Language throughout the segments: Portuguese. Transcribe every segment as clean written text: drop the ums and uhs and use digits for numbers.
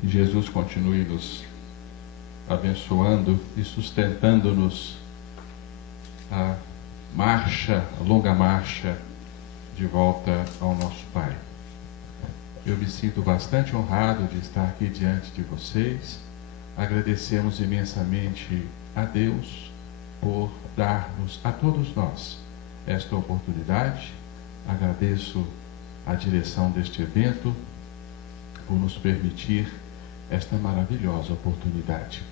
Que Jesus continue nos abençoando e sustentando-nos a longa marcha de volta ao nosso Pai. Eu me sinto bastante honrado de estar aqui diante de vocês. Agradecemos imensamente a Deus por dar-nos, a todos nós, esta oportunidade. Agradeço a direção deste evento por nos permitir esta maravilhosa oportunidade.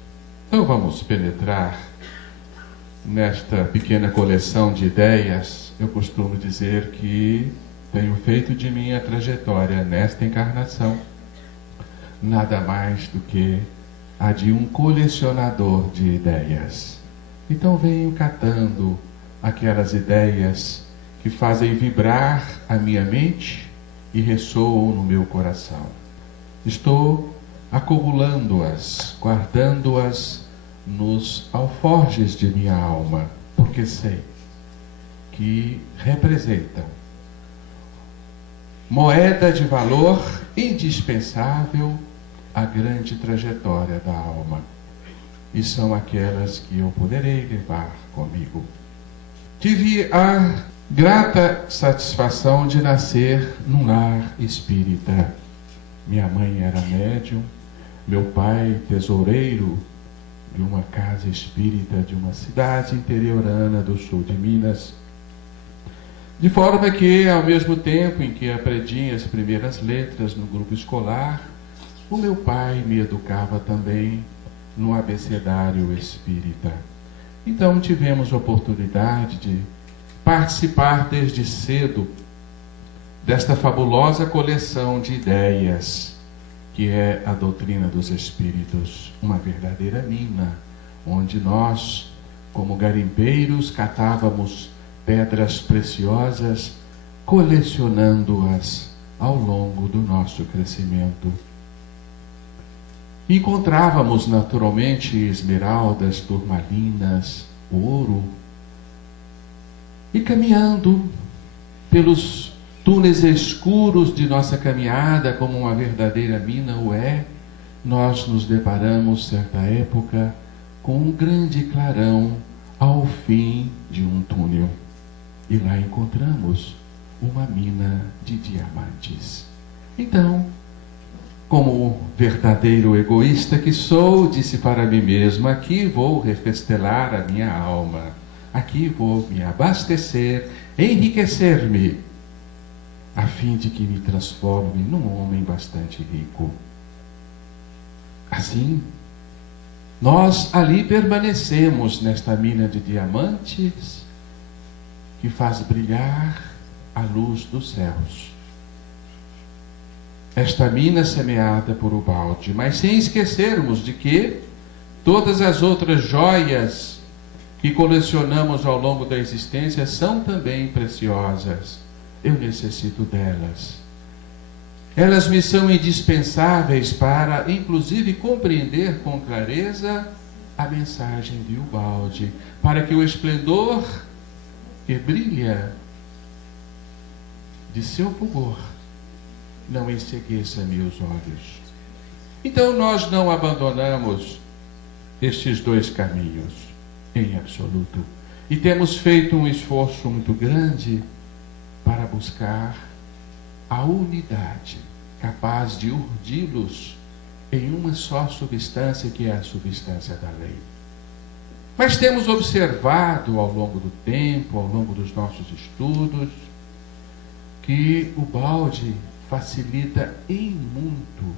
Então vamos penetrar nesta pequena coleção de ideias. Eu costumo dizer que tenho feito de minha trajetória nesta encarnação nada mais do que a de um colecionador de ideias. Então venho catando aquelas ideias que fazem vibrar a minha mente e ressoam no meu coração. Estou acumulando-as, guardando-as nos alforjes de minha alma, porque sei que representam moeda de valor indispensável à grande trajetória da alma, e são aquelas que eu poderei levar comigo. Tive a grata satisfação de nascer num lar espírita. Minha mãe era médium, meu pai tesoureiro de uma casa espírita de uma cidade interiorana do sul de Minas. De forma que, ao mesmo tempo em que aprendi as primeiras letras no grupo escolar, o meu pai me educava também no abecedário espírita. Então tivemos a oportunidade de participar desde cedo desta fabulosa coleção de ideias que é a doutrina dos espíritos, uma verdadeira mina, onde nós, como garimpeiros, catávamos pedras preciosas, colecionando-as ao longo do nosso crescimento. Encontrávamos naturalmente esmeraldas, turmalinas, ouro, e caminhando pelos túneis escuros de nossa caminhada, como uma verdadeira mina o é, nós nos deparamos, certa época, com um grande clarão ao fim de um túnel. E lá encontramos uma mina de diamantes. Então, como verdadeiro egoísta que sou, disse para mim mesmo: aqui vou refestelar a minha alma, aqui vou me abastecer, enriquecer-me, a fim de que me transforme num homem bastante rico. Assim, nós ali permanecemos nesta mina de diamantes que faz brilhar a luz dos céus. Esta mina semeada por Ubaldi, mas sem esquecermos de que todas as outras joias que colecionamos ao longo da existência são também preciosas. Eu necessito delas. Elas me são indispensáveis para, inclusive, compreender com clareza a mensagem de Ubaldi, para que o esplendor que brilha de seu fulgor não encegueça meus olhos. Então nós não abandonamos estes dois caminhos, em absoluto, e temos feito um esforço muito grande para buscar a unidade, capaz de urdi-los em uma só substância, que é a substância da lei. Mas temos observado ao longo do tempo, ao longo dos nossos estudos, que Ubaldi facilita em muito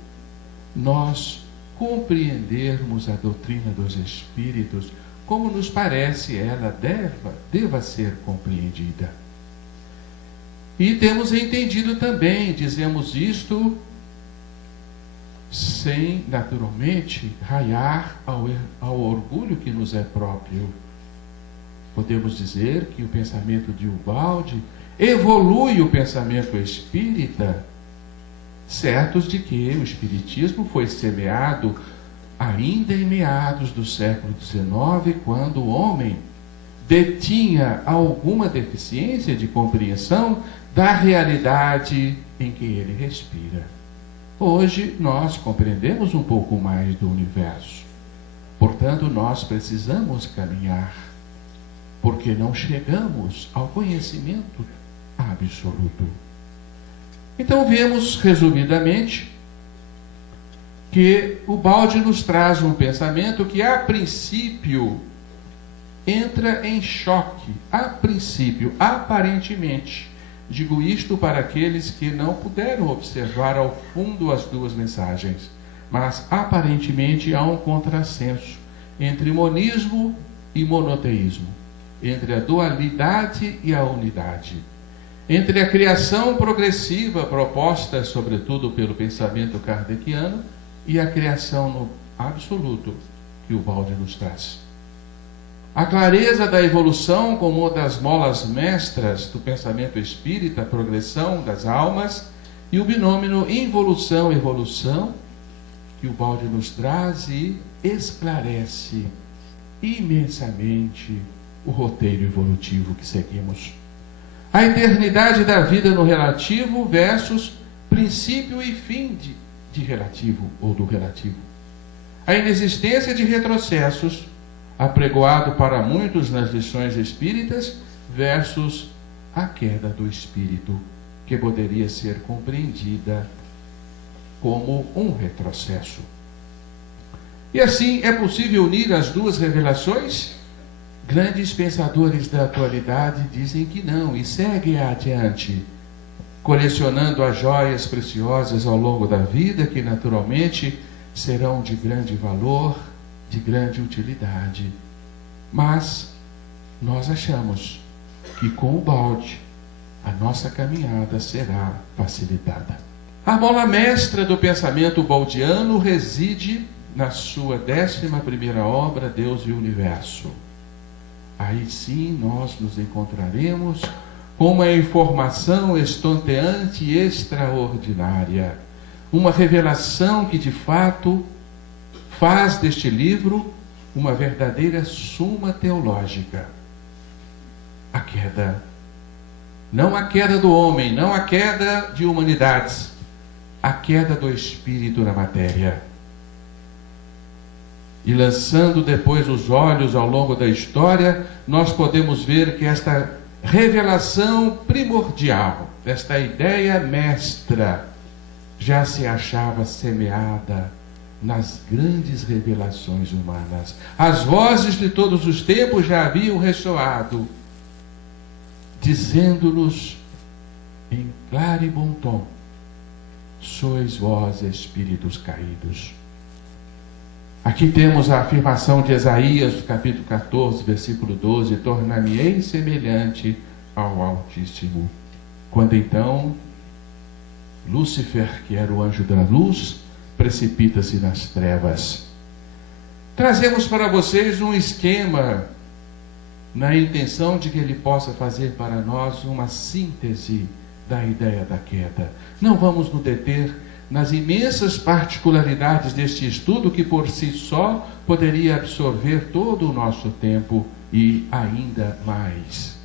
nós compreendermos a doutrina dos espíritos como nos parece ela deva ser compreendida. E temos entendido também, dizemos isto sem, naturalmente, raiar ao orgulho que nos é próprio. Podemos dizer que o pensamento de Ubaldi evolui o pensamento espírita, certos de que o espiritismo foi semeado ainda em meados do século XIX, quando o homem detinha alguma deficiência de compreensão da realidade em que ele respira. Hoje nós compreendemos um pouco mais do universo. Portanto, nós precisamos caminhar, porque não chegamos ao conhecimento absoluto. Então vemos, resumidamente, que o balde nos traz um pensamento que, a princípio, entra em choque. A princípio, aparentemente. Digo isto para aqueles que não puderam observar ao fundo as duas mensagens. Mas, aparentemente, há um contrassenso entre monismo e monoteísmo, entre a dualidade e a unidade, entre a criação progressiva proposta, sobretudo, pelo pensamento kardeciano e a criação no absoluto que o balde nos traz. A clareza da evolução como uma das molas mestras do pensamento espírita, a progressão das almas, e o binômio involução-evolução, que o balde nos traz e esclarece imensamente o roteiro evolutivo que seguimos. A eternidade da vida no relativo versus princípio e fim de relativo ou do relativo. A inexistência de retrocessos, apregoado para muitos nas lições espíritas, versus a queda do espírito, que poderia ser compreendida como um retrocesso. E assim é possível unir as duas revelações? Grandes pensadores da atualidade dizem que não e seguem adiante, colecionando as joias preciosas ao longo da vida, que naturalmente serão de grande valor, de grande utilidade. Mas nós achamos que com o balde a nossa caminhada será facilitada. A mola mestra do pensamento baldiano reside na sua 11ª obra, Deus e o Universo. Aí sim nós nos encontraremos com uma informação estonteante e extraordinária, uma revelação que de fato faz deste livro uma verdadeira suma teológica. A queda, não a queda do homem, não a queda de humanidades, a queda do espírito na matéria. E lançando depois os olhos ao longo da história, nós podemos ver que esta revelação primordial, esta ideia mestra, já se achava semeada nas grandes revelações humanas. As vozes de todos os tempos já haviam ressoado, dizendo-nos em claro e bom tom: sois vós, espíritos caídos. Aqui temos a afirmação de Isaías, capítulo 14, versículo 12: tornar-me-ei semelhante ao Altíssimo. Quando então Lúcifer, que era o anjo da luz, precipita-se nas trevas. Trazemos para vocês um esquema na intenção de que ele possa fazer para nós uma síntese da ideia da queda. Não vamos nos deter nas imensas particularidades deste estudo, que por si só poderia absorver todo o nosso tempo e ainda mais.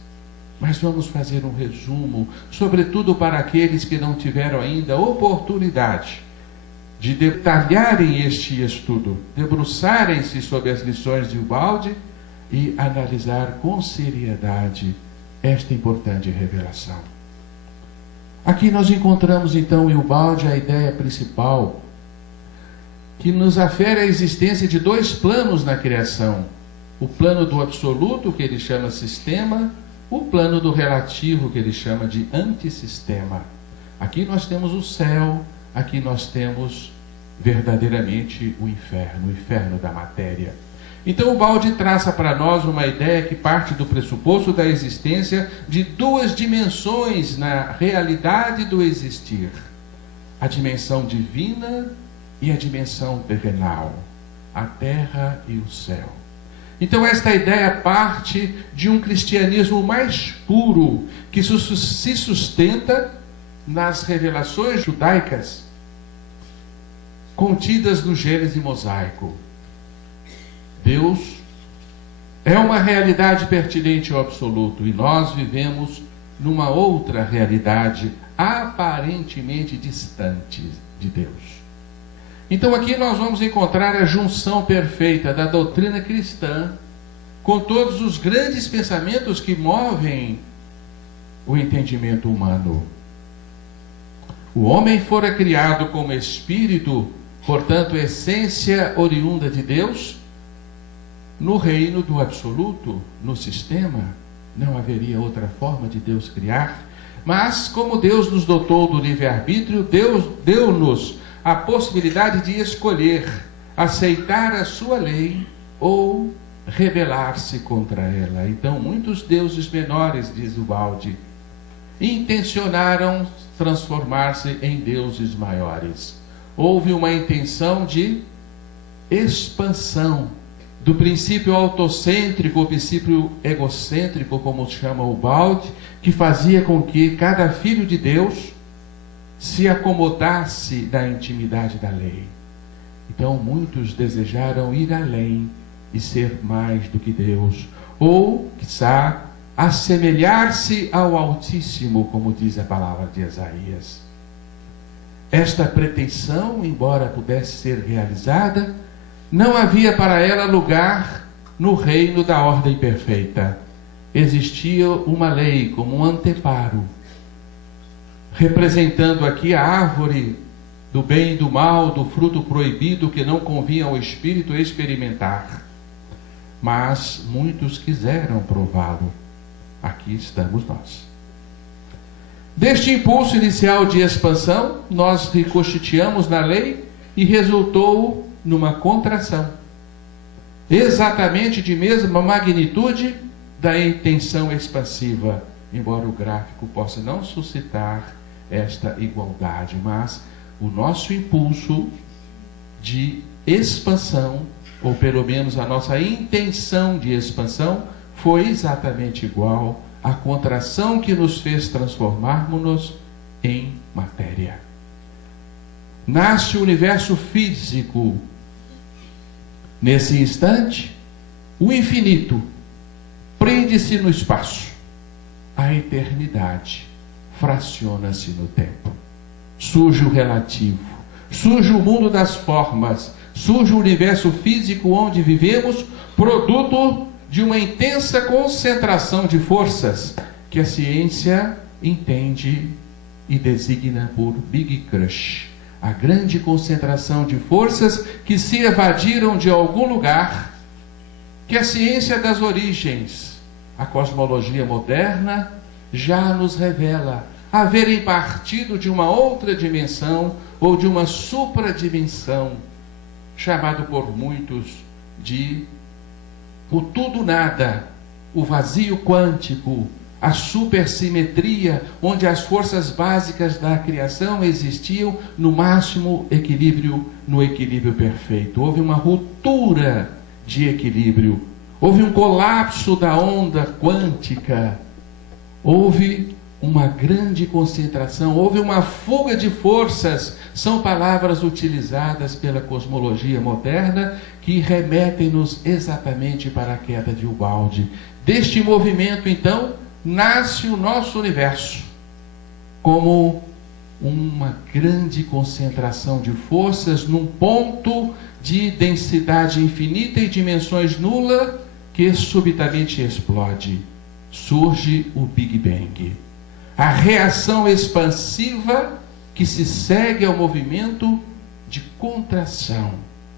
Mas vamos fazer um resumo, sobretudo para aqueles que não tiveram ainda oportunidade de detalharem este estudo, debruçarem-se sobre as lições de Ubaldi e analisar com seriedade esta importante revelação. Aqui nós encontramos então em Ubaldi a ideia principal, que nos afere a existência de dois planos na criação: o plano do absoluto, que ele chama sistema, o plano do relativo, que ele chama de antissistema. Aqui nós temos o céu, aqui nós temos verdadeiramente o inferno da matéria. Então o Ubaldi traça para nós uma ideia que parte do pressuposto da existência de duas dimensões na realidade do existir: a dimensão divina e a dimensão terrenal, a terra e o céu. Então esta ideia parte de um cristianismo mais puro, que se sustenta nas revelações judaicas contidas no Gênesis mosaico. Deus é uma realidade pertinente ao absoluto, e nós vivemos numa outra realidade aparentemente distantes de Deus. Então aqui nós vamos encontrar a junção perfeita da doutrina cristã com todos os grandes pensamentos que movem o entendimento humano. O homem fora criado como espírito, portanto, essência oriunda de Deus, no reino do absoluto, no sistema. Não haveria outra forma de Deus criar, mas como Deus nos dotou do livre-arbítrio, Deus deu-nos a possibilidade de escolher aceitar a sua lei ou rebelar-se contra ela. Então, muitos deuses menores, diz Ubaldi, intencionaram transformar-se em deuses maiores. Houve uma intenção de expansão do princípio autocêntrico, o princípio egocêntrico, como chama Ubaldi, que fazia com que cada filho de Deus se acomodasse da intimidade da lei. Então muitos desejaram ir além e ser mais do que Deus, ou, quiçá, assemelhar-se ao Altíssimo, como diz a palavra de Isaías. Esta pretensão, embora pudesse ser realizada, não havia para ela lugar no reino da ordem perfeita. Existia uma lei como um anteparo, representando aqui a árvore do bem e do mal, do fruto proibido que não convinha ao espírito experimentar. Mas muitos quiseram prová-lo. Aqui estamos nós. Deste impulso inicial de expansão, nós ricocheteamos na lei e resultou numa contração, exatamente de mesma magnitude da intenção expansiva, embora o gráfico possa não suscitar esta igualdade, mas o nosso impulso de expansão, ou pelo menos a nossa intenção de expansão, foi exatamente igual à contração que nos fez transformarmos-nos em matéria. Nasce o universo físico. Nesse instante, o infinito prende-se no espaço. A eternidade fraciona-se no tempo. Surge o relativo, surge o mundo das formas, surge o universo físico onde vivemos, produto de uma intensa concentração de forças que a ciência entende e designa por Big Crush. A grande concentração de forças que se evadiram de algum lugar, que a ciência das origens, a cosmologia moderna, já nos revela haverem partido de uma outra dimensão ou de uma supradimensão, chamado por muitos de o tudo-nada, o vazio quântico, a supersimetria, onde as forças básicas da criação existiam no máximo equilíbrio, no equilíbrio perfeito. Houve uma ruptura de equilíbrio, houve um colapso da onda quântica, houve uma grande concentração, houve uma fuga de forças. São palavras utilizadas pela cosmologia moderna que remetem-nos exatamente para a queda de Ubaldi. Deste movimento, então, nasce o nosso universo como uma grande concentração de forças num ponto de densidade infinita e dimensões nula que subitamente explode. Surge o Big Bang. A reação expansiva que se segue ao movimento de contração.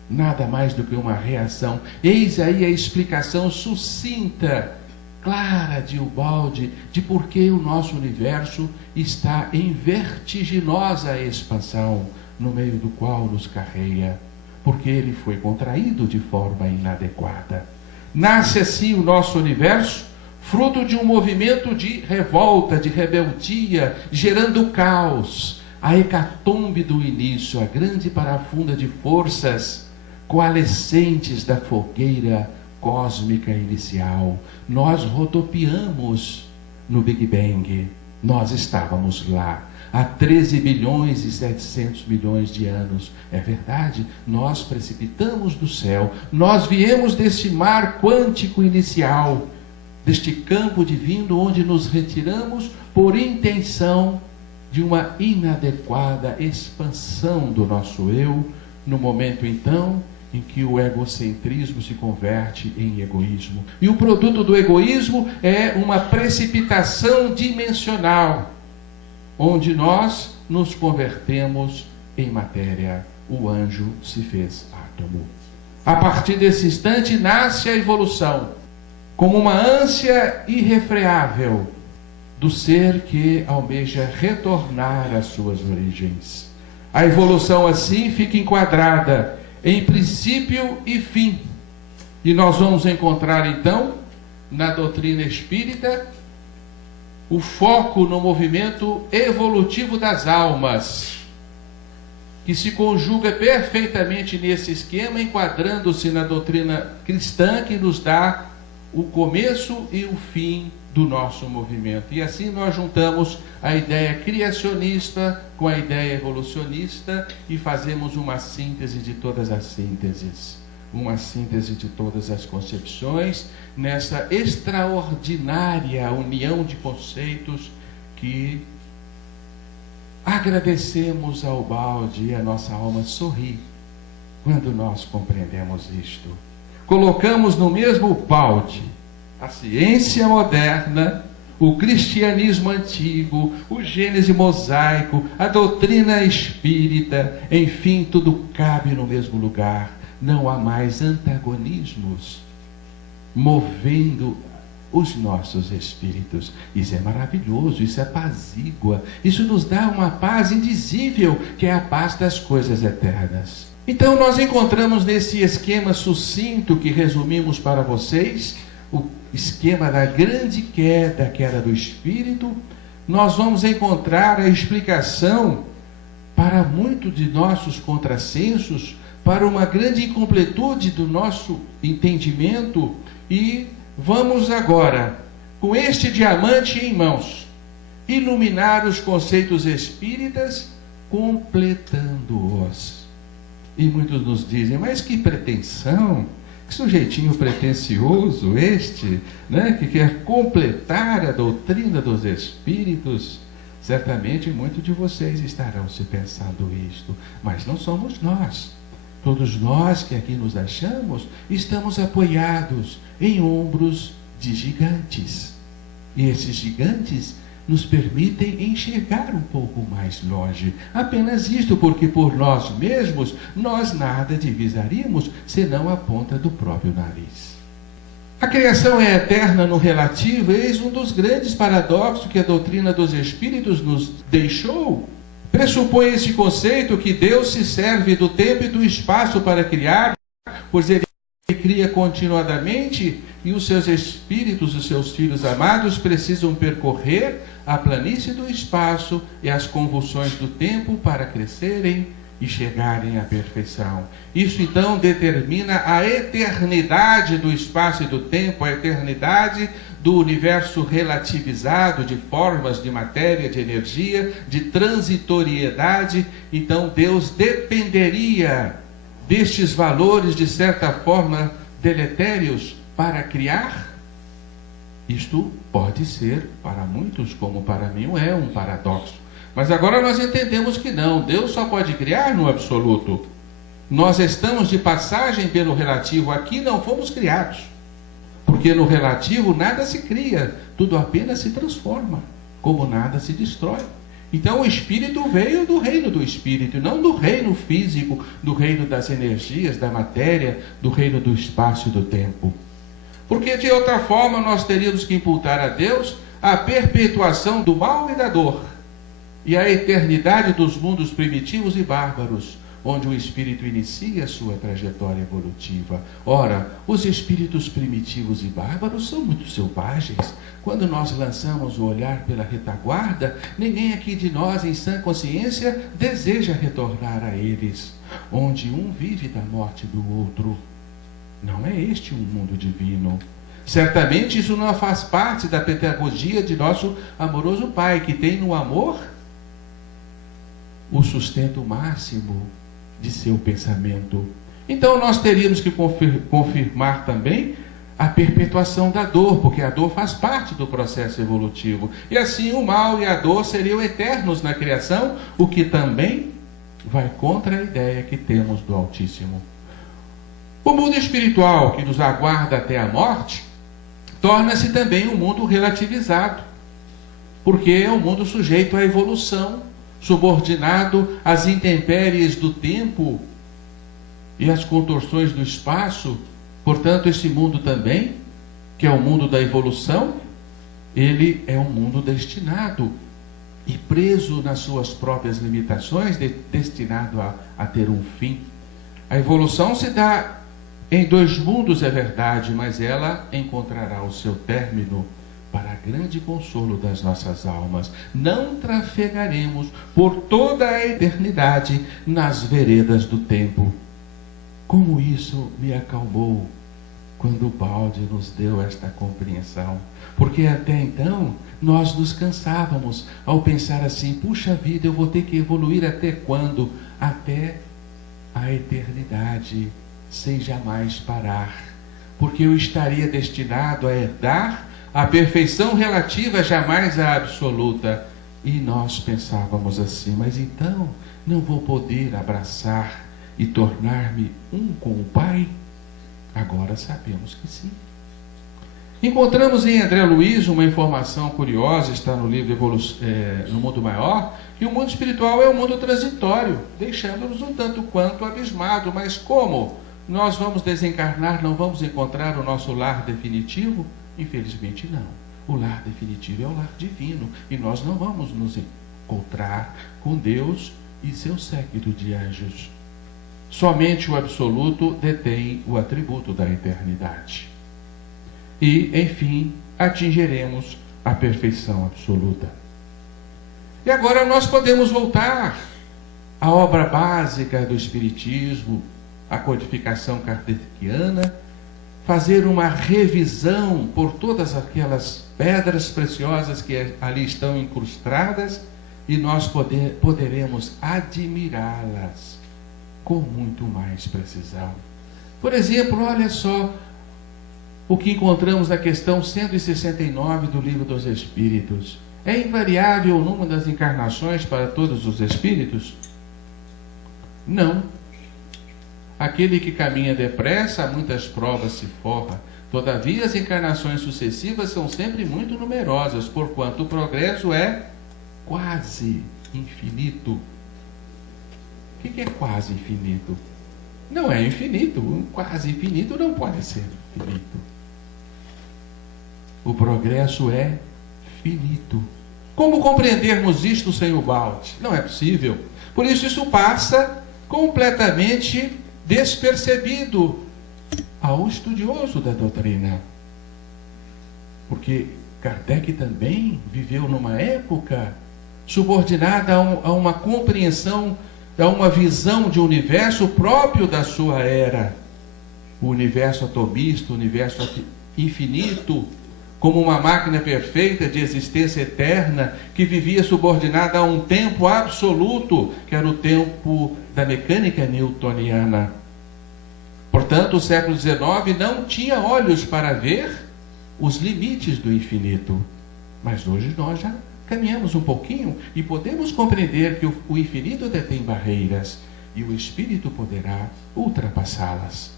Nada mais do que uma reação. Eis aí a explicação sucinta, clara de Ubaldi, de por que o nosso universo está em vertiginosa expansão, no meio do qual nos carreia, porque ele foi contraído de forma inadequada. Nasce assim o nosso universo, fruto de um movimento de revolta, de rebeldia, gerando caos, a hecatombe do início, a grande parafunda de forças coalescentes da fogueira cósmica inicial. Nós rodopiamos no Big Bang, nós estávamos lá há 13 bilhões e 700 milhões de anos. É verdade, nós precipitamos do céu, nós viemos deste mar quântico inicial, deste campo divino onde nos retiramos por intenção de uma inadequada expansão do nosso eu, no momento então em que o egocentrismo se converte em egoísmo. E o produto do egoísmo é uma precipitação dimensional, onde nós nos convertemos em matéria. O anjo se fez átomo. A partir desse instante nasce a evolução, como uma ânsia irrefreável do ser que almeja retornar às suas origens. A evolução assim fica enquadrada em princípio e fim. E nós vamos encontrar então, na doutrina espírita, o foco no movimento evolutivo das almas, que se conjuga perfeitamente nesse esquema, enquadrando-se na doutrina cristã, que nos dá o começo e o fim do nosso movimento. E assim nós juntamos a ideia criacionista com a ideia evolucionista e fazemos uma síntese de todas as sínteses, uma síntese de todas as concepções, nessa extraordinária união de conceitos que agradecemos ao balde, e a nossa alma sorri quando nós compreendemos isto. Colocamos no mesmo balde a ciência moderna, o cristianismo antigo, o Gênese mosaico, a doutrina espírita, enfim, tudo cabe no mesmo lugar. Não há mais antagonismos movendo os nossos espíritos. Isso é maravilhoso, isso apazigua, isso nos dá uma paz indizível, que é a paz das coisas eternas. Então nós encontramos nesse esquema sucinto que resumimos para vocês, o esquema da grande queda do espírito, nós vamos encontrar a explicação para muito de nossos contrassensos, para uma grande incompletude do nosso entendimento, e vamos agora, com este diamante em mãos, iluminar os conceitos espíritas, completando-os. E muitos nos dizem, mas que pretensão, que sujeitinho pretensioso este, né, que quer completar a doutrina dos espíritos. Certamente muitos de vocês estarão se pensando isto, mas não somos nós. Todos nós que aqui nos achamos, estamos apoiados em ombros de gigantes. E esses gigantes nos permitem enxergar um pouco mais longe. Apenas isto, porque por nós mesmos, nós nada divisaríamos, senão a ponta do próprio nariz. A criação é eterna no relativo, eis um dos grandes paradoxos que a doutrina dos espíritos nos deixou. Pressupõe esse conceito que Deus se serve do tempo e do espaço para criar, pois Ele cria continuadamente e os seus espíritos, os seus filhos amados, precisam percorrer a planície do espaço e as convulsões do tempo para crescerem e chegarem à perfeição. Isso então determina a eternidade do espaço e do tempo, a eternidade do universo relativizado de formas, de matéria, de energia, de transitoriedade. Então Deus dependeria destes valores, de certa forma, deletérios para criar? Isto pode ser, para muitos, como para mim, é um paradoxo. Mas agora nós entendemos que não, Deus só pode criar no absoluto. Nós estamos de passagem pelo relativo, aqui não fomos criados. Porque no relativo nada se cria, tudo apenas se transforma, como nada se destrói. Então o Espírito veio do reino do Espírito, não do reino físico, do reino das energias, da matéria, do reino do espaço e do tempo. Porque de outra forma nós teríamos que imputar a Deus a perpetuação do mal e da dor, e a eternidade dos mundos primitivos e bárbaros, onde o espírito inicia a sua trajetória evolutiva. Ora, os espíritos primitivos e bárbaros são muito selvagens. Quando nós lançamos o olhar pela retaguarda, ninguém aqui de nós, em sã consciência, deseja retornar a eles, onde um vive da morte do outro. Não é este um mundo divino. Certamente isso não faz parte da pedagogia de nosso amoroso Pai, que tem no amor o sustento máximo de seu pensamento. Então nós teríamos que confirmar também a perpetuação da dor, porque a dor faz parte do processo evolutivo. E assim o mal e a dor seriam eternos na criação, o que também vai contra a ideia que temos do Altíssimo. O mundo espiritual que nos aguarda até a morte torna-se também um mundo relativizado, porque é um mundo sujeito à evolução, subordinado às intempéries do tempo e às contorções do espaço. Portanto, esse mundo também, que é o mundo da evolução, ele é um mundo destinado e preso nas suas próprias limitações, destinado a ter um fim. A evolução se dá em dois mundos, é verdade, mas ela encontrará o seu término para grande consolo das nossas almas. Não trafegaremos por toda a eternidade nas veredas do tempo. Como isso me acalmou quando o Balde nos deu esta compreensão. Porque até então nós nos cansávamos ao pensar assim: puxa vida, eu vou ter que evoluir até quando? Até a eternidade, sem jamais parar. Porque eu estaria destinado a herdar a perfeição relativa, jamais a absoluta. E nós pensávamos assim: mas então não vou poder abraçar e tornar-me um com o Pai? Agora sabemos que sim. Encontramos em André Luiz uma informação curiosa, está no livro No Mundo Maior, que o mundo espiritual é um mundo transitório, deixando-nos um tanto quanto abismado. Mas como nós vamos desencarnar, não vamos encontrar o nosso lar definitivo? Infelizmente não. O lar definitivo é o lar divino, e nós não vamos nos encontrar com Deus e seu séquito de anjos. Somente o absoluto detém o atributo da eternidade. E, enfim, atingiremos a perfeição absoluta. E agora nós podemos voltar à obra básica do Espiritismo, à codificação kardeciana, fazer uma revisão por todas aquelas pedras preciosas que ali estão incrustadas, e nós poderemos admirá-las com muito mais precisão. Por exemplo, olha só o que encontramos na questão 169 do Livro dos Espíritos. É invariável o número das encarnações para todos os espíritos? Não. Aquele que caminha depressa, a muitas provas se forra. Todavia, as encarnações sucessivas são sempre muito numerosas, porquanto o progresso é quase infinito. O que é quase infinito? Não é infinito. Um quase infinito não pode ser infinito. O progresso é finito. Como compreendermos isto sem o Balde? Não é possível. Por isso passa completamente despercebido ao estudioso da doutrina. Porque Kardec também viveu numa época subordinada a uma compreensão, a uma visão de universo próprio da sua era. O universo atomista, o universo infinito, como uma máquina perfeita de existência eterna que vivia subordinada a um tempo absoluto, que era o tempo da mecânica newtoniana. Portanto, o século XIX não tinha olhos para ver os limites do infinito. Mas hoje nós já caminhamos um pouquinho e podemos compreender que o infinito detém barreiras e o espírito poderá ultrapassá-las.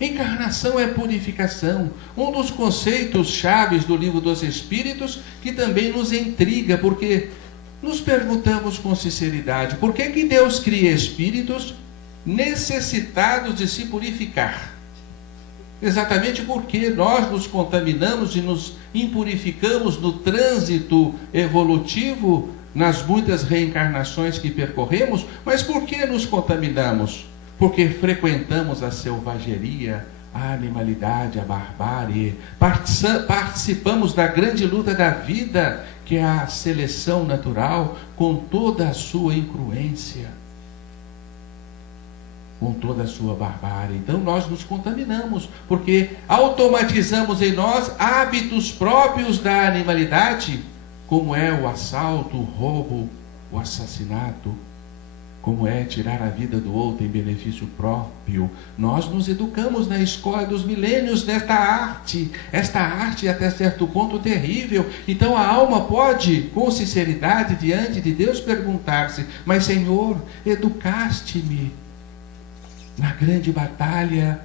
Encarnação é purificação, um dos conceitos chaves do Livro dos Espíritos, que também nos intriga, porque nos perguntamos com sinceridade: por que Deus cria espíritos necessitados de se purificar? Exatamente porque nós nos contaminamos e nos impurificamos no trânsito evolutivo, nas muitas reencarnações que percorremos. Mas por que nos contaminamos? Porque frequentamos a selvageria, a animalidade, a barbárie, participamos da grande luta da vida, que é a seleção natural, com toda a sua incruência, com toda a sua barbárie. Então nós nos contaminamos, porque automatizamos em nós hábitos próprios da animalidade, como é o assalto, o roubo, o assassinato. como é tirar a vida do outro em benefício próprio. Nós nos educamos na escola dos milênios nesta arte. Esta arte é até certo ponto terrível. Então a alma pode, com sinceridade, diante de Deus, perguntar-se: mas Senhor, educaste-me na grande batalha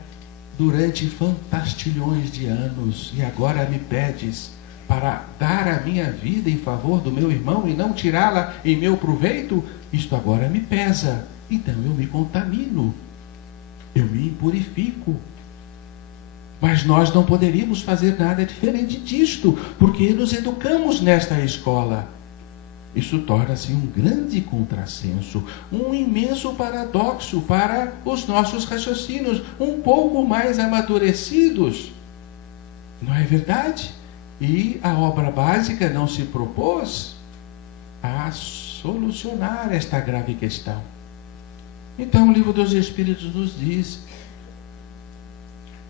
durante fantastilhões de anos, e agora me pedes para dar a minha vida em favor do meu irmão e não tirá-la em meu proveito? Isto agora me pesa, então eu me contamino, eu me impurifico. Mas nós não poderíamos fazer nada diferente disto, porque nos educamos nesta escola. Isso torna-se um grande contrassenso, um imenso paradoxo para os nossos raciocínios, um pouco mais amadurecidos. Não é verdade? E a obra básica não se propôs a solucionar esta grave questão. Então o Livro dos Espíritos nos diz: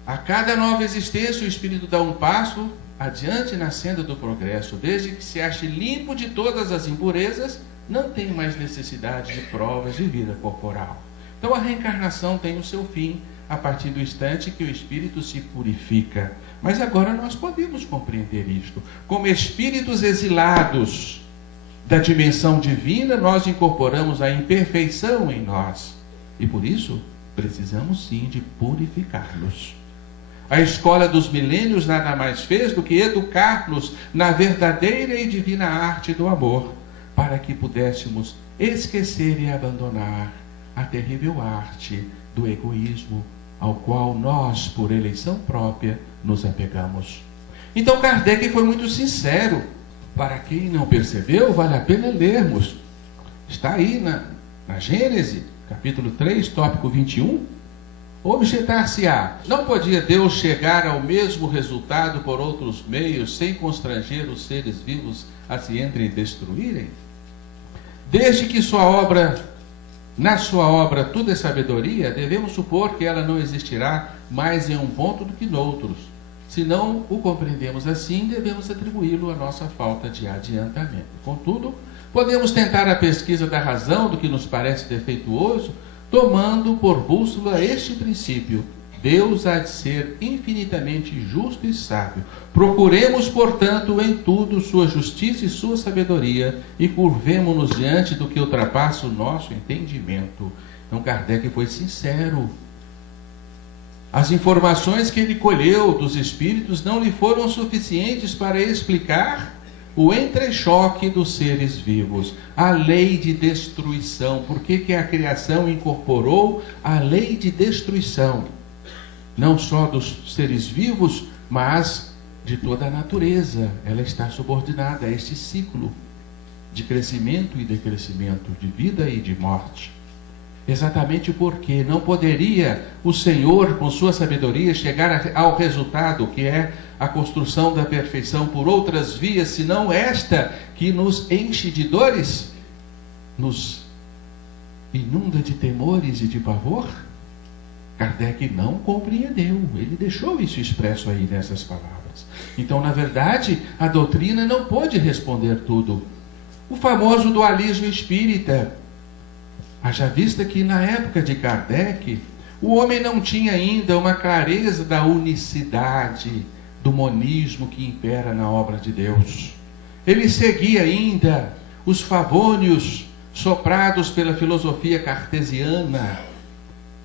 a cada nova existência o Espírito dá um passo adiante na senda do progresso. Desde que se ache limpo de todas as impurezas, não tem mais necessidade de provas de vida corporal. Então a reencarnação tem o seu fim a partir do instante que o espírito se purifica. Mas agora nós podemos compreender isto. Como espíritos exilados da dimensão divina, nós incorporamos a imperfeição em nós. E por isso, precisamos sim de purificar-nos. A escola dos milênios nada mais fez do que educar-nos na verdadeira e divina arte do amor, para que pudéssemos esquecer e abandonar a terrível arte do egoísmo, ao qual nós, por eleição própria, nos apegamos. Então Kardec foi muito sincero. Para quem não percebeu, vale a pena lermos. Está aí na Gênesis, capítulo 3, tópico 21. Objetar-se-á: não podia Deus chegar ao mesmo resultado por outros meios, sem constranger os seres vivos a se destruírem? Desde que na sua obra tudo é sabedoria, devemos supor que ela não existirá mais em um ponto do que noutros. Se não o compreendemos assim, devemos atribuí-lo à nossa falta de adiantamento. Contudo, podemos tentar a pesquisa da razão do que nos parece defeituoso, tomando por bússola este princípio: Deus há de ser infinitamente justo e sábio. Procuremos, portanto, em tudo sua justiça e sua sabedoria, e curvemo-nos diante do que ultrapassa o nosso entendimento. Então Kardec foi sincero. As informações que ele colheu dos espíritos não lhe foram suficientes para explicar o entrechoque dos seres vivos, a lei de destruição. Por que a criação incorporou a lei de destruição? Não só dos seres vivos, mas de toda a natureza. Ela está subordinada a este ciclo de crescimento e decrescimento, de vida e de morte. Exatamente porque não poderia o Senhor, com sua sabedoria, chegar ao resultado que é a construção da perfeição por outras vias, senão esta que nos enche de dores, nos inunda de temores e de pavor? Kardec não compreendeu, ele deixou isso expresso aí nessas palavras. Então, na verdade, a doutrina não pôde responder tudo. O famoso dualismo espírita. Haja vista que na época de Kardec, o homem não tinha ainda uma clareza da unicidade, do monismo que impera na obra de Deus. Ele seguia ainda os favônios soprados pela filosofia cartesiana,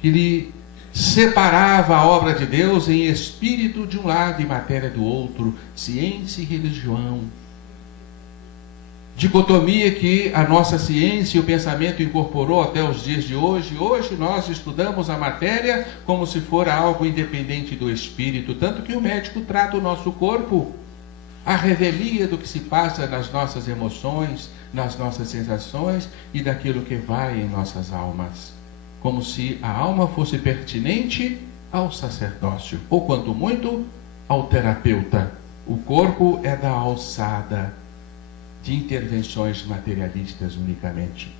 que lhe separava a obra de Deus em espírito de um lado e matéria do outro, ciência e religião. Dicotomia que a nossa ciência e o pensamento incorporou até os dias de hoje. Hoje nós estudamos a matéria como se for algo independente do espírito, tanto que o médico trata o nosso corpo, a revelia do que se passa nas nossas emoções, nas nossas sensações e daquilo que vai em nossas almas, como se a alma fosse pertinente ao sacerdócio, ou quanto muito ao terapeuta. O corpo é da alçada de intervenções materialistas unicamente.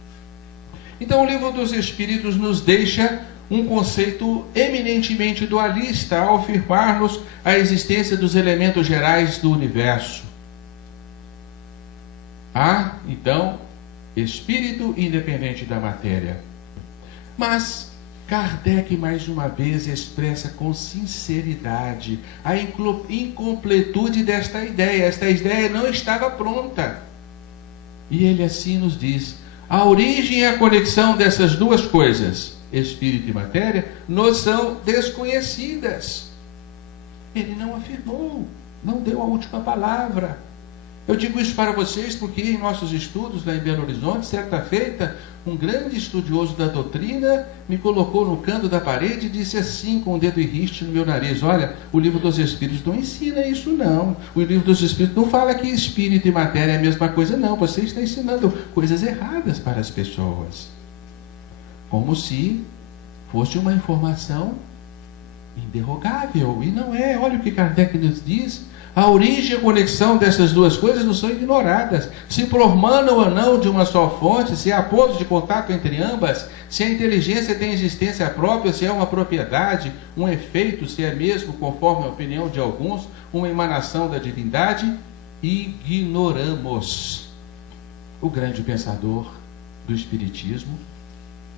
Então o Livro dos Espíritos nos deixa um conceito eminentemente dualista ao afirmar-nos a existência dos elementos gerais do universo. Há, então, espírito independente da matéria. Mas Kardec, mais uma vez, expressa com sinceridade a incompletude desta ideia. Esta ideia não estava pronta. E ele assim nos diz: a origem e a conexão dessas duas coisas, espírito e matéria, nos são desconhecidas. Ele não afirmou, não deu a última palavra. Eu digo isso para vocês porque em nossos estudos lá em Belo Horizonte, certa feita, um grande estudioso da doutrina me colocou no canto da parede e disse assim, com o dedo em riste no meu nariz: olha, o Livro dos Espíritos não ensina isso não. O Livro dos Espíritos não fala que espírito e matéria é a mesma coisa, não. Você está ensinando coisas erradas para as pessoas. Como se fosse uma informação inderrogável. E não é. Olha o que Kardec nos diz. A origem e a conexão dessas duas coisas não são ignoradas. Se promanam ou não de uma só fonte, se há pontos de contato entre ambas, se a inteligência tem existência própria, se é uma propriedade, um efeito, se é mesmo, conforme a opinião de alguns, uma emanação da divindade, ignoramos. O grande pensador do Espiritismo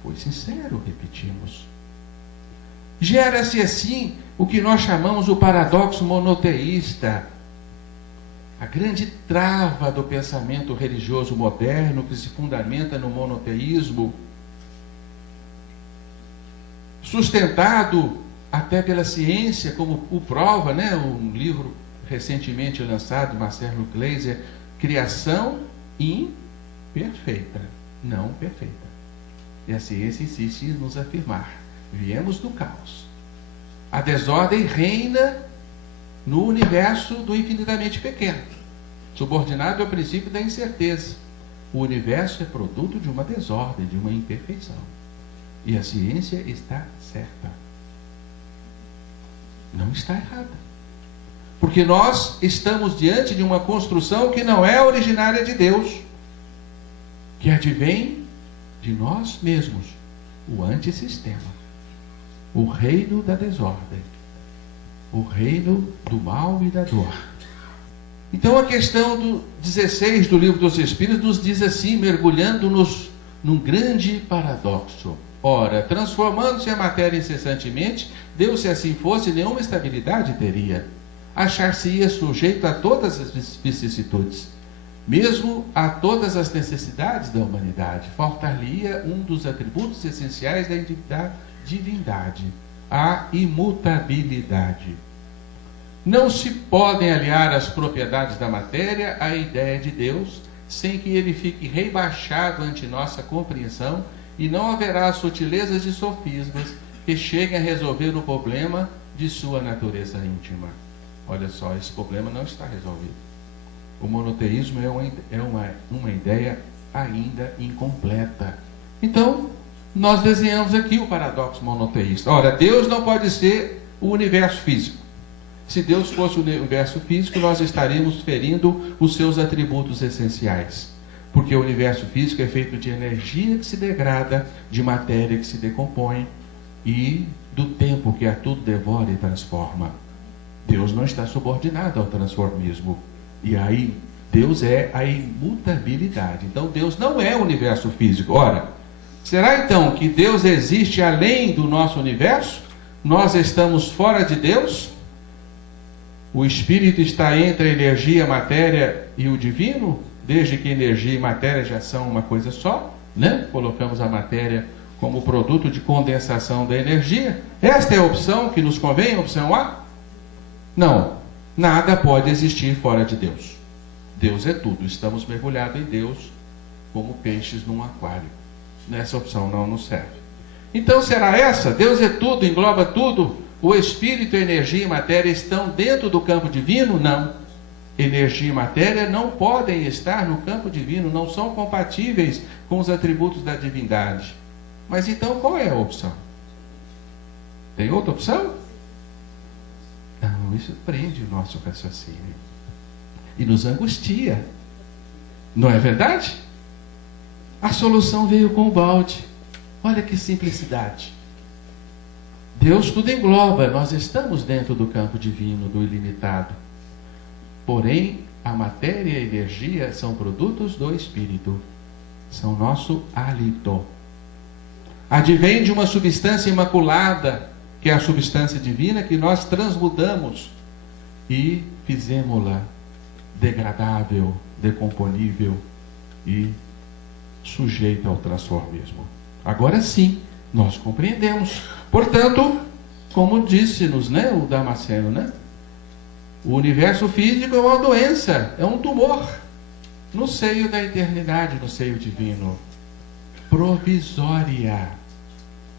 foi sincero, repetimos. Gera-se assim o que nós chamamos o paradoxo monoteísta, a grande trava do pensamento religioso moderno que se fundamenta no monoteísmo, sustentado até pela ciência, como o prova, um livro recentemente lançado de Marcelo Gleiser, Criação Imperfeita, não perfeita. E a ciência insiste em nos afirmar: viemos do caos. A desordem reina no universo do infinitamente pequeno, subordinado ao princípio da incerteza. O universo é produto de uma desordem, de uma imperfeição. E a ciência está certa. Não está errada. Porque nós estamos diante de uma construção que não é originária de Deus, que advém de nós mesmos, o antissistema. O reino da desordem, o reino do mal e da dor. Então a questão do 16 do Livro dos Espíritos nos diz assim, mergulhando-nos num grande paradoxo. Ora, transformando-se a matéria incessantemente, Deus, se assim fosse, nenhuma estabilidade teria. Achar-se-ia sujeito a todas as vicissitudes, mesmo a todas as necessidades da humanidade. Faltar-lhe-ia um dos atributos essenciais da divindade, a imutabilidade. Não se podem aliar as propriedades da matéria à ideia de Deus, sem que ele fique rebaixado ante nossa compreensão, e não haverá sutilezas de sofismas que cheguem a resolver o problema de sua natureza íntima. Olha só, esse problema não está resolvido. O monoteísmo é uma ideia ainda incompleta. Então, nós desenhamos aqui o paradoxo monoteísta. Ora, Deus não pode ser o universo físico. Se Deus fosse o universo físico, nós estaríamos ferindo os seus atributos essenciais. Porque o universo físico é feito de energia que se degrada, de matéria que se decompõe e do tempo que a tudo devora e transforma. Deus não está subordinado ao transformismo. E aí, Deus é a imutabilidade. Então, Deus não é o universo físico. Ora, será então que Deus existe além do nosso universo? Nós estamos fora de Deus? O Espírito está entre a energia, a matéria e o divino? Desde que energia e matéria já são uma coisa só, Colocamos a matéria como produto de condensação da energia. Esta é a opção que nos convém, a opção A? Não, nada pode existir fora de Deus. Deus é tudo, estamos mergulhados em Deus como peixes num aquário. Nessa opção não nos serve. Então será essa? Deus é tudo, engloba tudo? O espírito, a energia e matéria estão dentro do campo divino? Não. Energia e matéria não podem estar no campo divino, não são compatíveis com os atributos da divindade. Mas então qual é a opção? Tem outra opção? Não, isso prende o nosso raciocínio e nos angustia. Não é verdade? A solução veio com o balde. Olha que simplicidade. Deus tudo engloba, nós estamos dentro do campo divino, do ilimitado. Porém, a matéria e a energia são produtos do Espírito. São nosso hálito. advém de uma substância imaculada, que é a substância divina, que nós transmudamos e fizemos-la degradável, decomponível e sujeita ao transformismo. Agora sim, nós compreendemos. Portanto, como disse-nos, o Damasceno, o universo físico é uma doença, é um tumor no seio da eternidade, no seio divino. Provisória.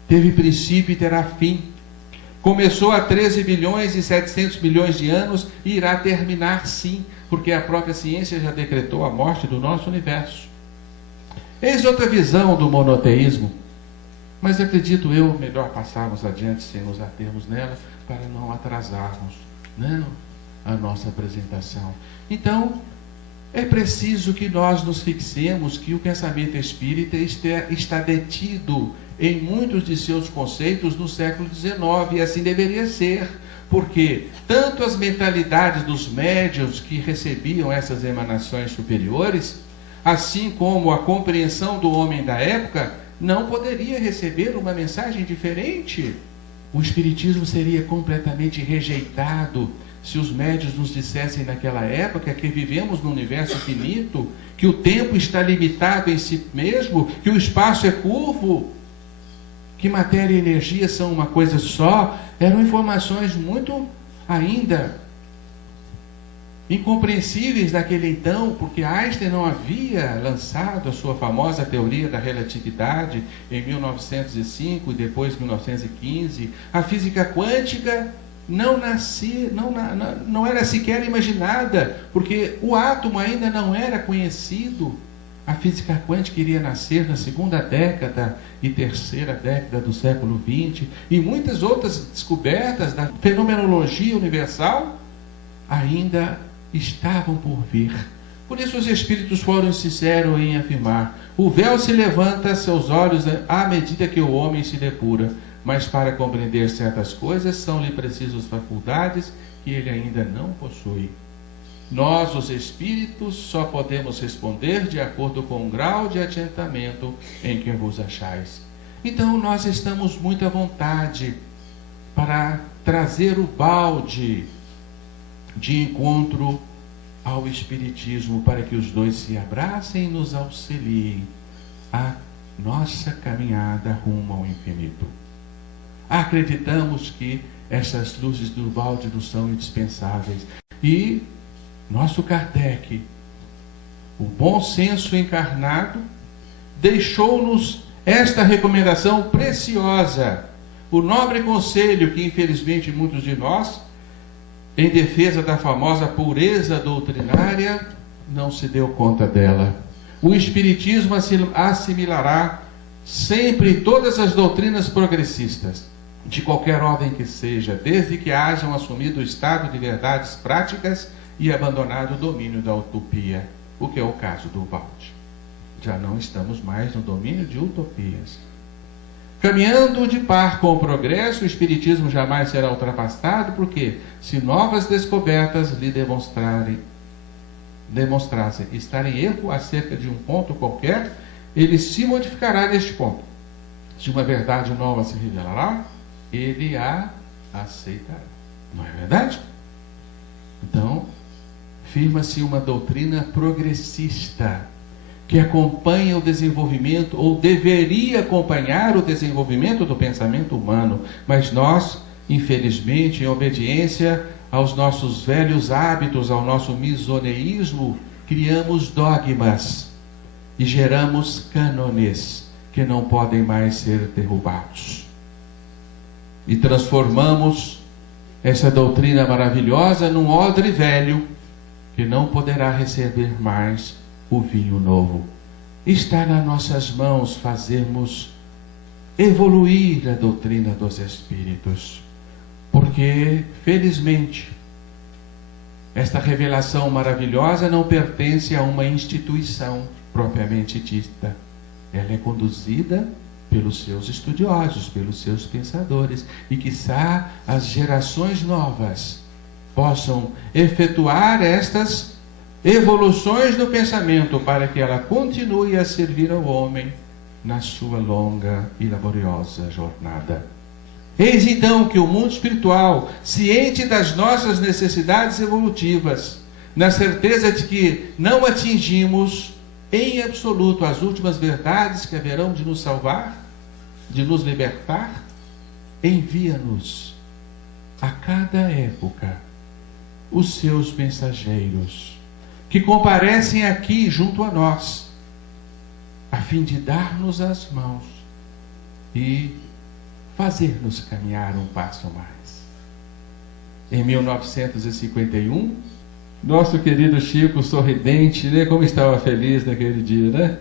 Teve princípio e terá fim. Começou há 13 bilhões e 700 milhões de anos e irá terminar sim, porque a própria ciência já decretou a morte do nosso universo. Eis outra visão do monoteísmo, mas acredito eu melhor passarmos adiante sem nos atermos nela, para não atrasarmos a nossa apresentação. Então, é preciso que nós nos fixemos que o pensamento espírita está detido em muitos de seus conceitos no século XIX, e assim deveria ser, porque tanto as mentalidades dos médiuns que recebiam essas emanações superiores, assim como a compreensão do homem da época, não poderia receber uma mensagem diferente. O Espiritismo seria completamente rejeitado se os médiuns nos dissessem naquela época que vivemos num universo finito, que o tempo está limitado em si mesmo, que o espaço é curvo, que matéria e energia são uma coisa só. Eram informações muito ainda incompreensíveis naquele então, porque Einstein não havia lançado a sua famosa teoria da relatividade em 1905 e depois 1915. A física quântica não era sequer imaginada, porque o átomo ainda não era conhecido. A física quântica iria nascer na segunda década e terceira década do século XX, e muitas outras descobertas da fenomenologia universal ainda estavam por vir. Por isso os espíritos foram sinceros em afirmar: o véu se levanta a seus olhos à medida que o homem se depura, mas para compreender certas coisas são-lhe precisas faculdades que ele ainda não possui. Nós, os espíritos, só podemos responder de acordo com o grau de atentamento em que vos achais. Então nós estamos muito à vontade para trazer o balde de encontro ao Espiritismo, para que os dois se abracem e nos auxiliem a nossa caminhada rumo ao infinito. Acreditamos que essas luzes do balde não são indispensáveis, e nosso Kardec, o bom senso encarnado, deixou-nos esta recomendação preciosa, o nobre conselho que infelizmente muitos de nós, em defesa da famosa pureza doutrinária, não se deu conta dela. O Espiritismo assimilará sempre todas as doutrinas progressistas, de qualquer ordem que seja, desde que hajam assumido o estado de verdades práticas e abandonado o domínio da utopia, o que é o caso do balde. Já não estamos mais no domínio de utopias. Caminhando de par com o progresso, o Espiritismo jamais será ultrapassado, porque se novas descobertas lhe demonstrassem estar em erro acerca de um ponto qualquer, ele se modificará neste ponto. Se uma verdade nova se revelará, ele a aceitará. Não é verdade? Então, firma-se uma doutrina progressista, que acompanha o desenvolvimento, ou deveria acompanhar o desenvolvimento do pensamento humano. Mas nós, infelizmente, em obediência aos nossos velhos hábitos, ao nosso misoneísmo, criamos dogmas e geramos cânones que não podem mais ser derrubados. E transformamos essa doutrina maravilhosa num odre velho que não poderá receber mais o vinho novo. Está nas nossas mãos fazermos evoluir a doutrina dos Espíritos, porque, felizmente, esta revelação maravilhosa não pertence a uma instituição propriamente dita. Ela é conduzida pelos seus estudiosos, pelos seus pensadores, e quiçá as gerações novas possam efetuar estas evoluções do pensamento para que ela continue a servir ao homem na sua longa e laboriosa jornada. Eis então que o mundo espiritual, ciente das nossas necessidades evolutivas, na certeza de que não atingimos em absoluto as últimas verdades que haverão de nos salvar, de nos libertar, envia-nos a cada época os seus mensageiros, que comparecem aqui junto a nós, a fim de dar-nos as mãos e fazer-nos caminhar um passo mais. Em 1951, nosso querido Chico, sorridente, né? Como estava feliz naquele dia, né?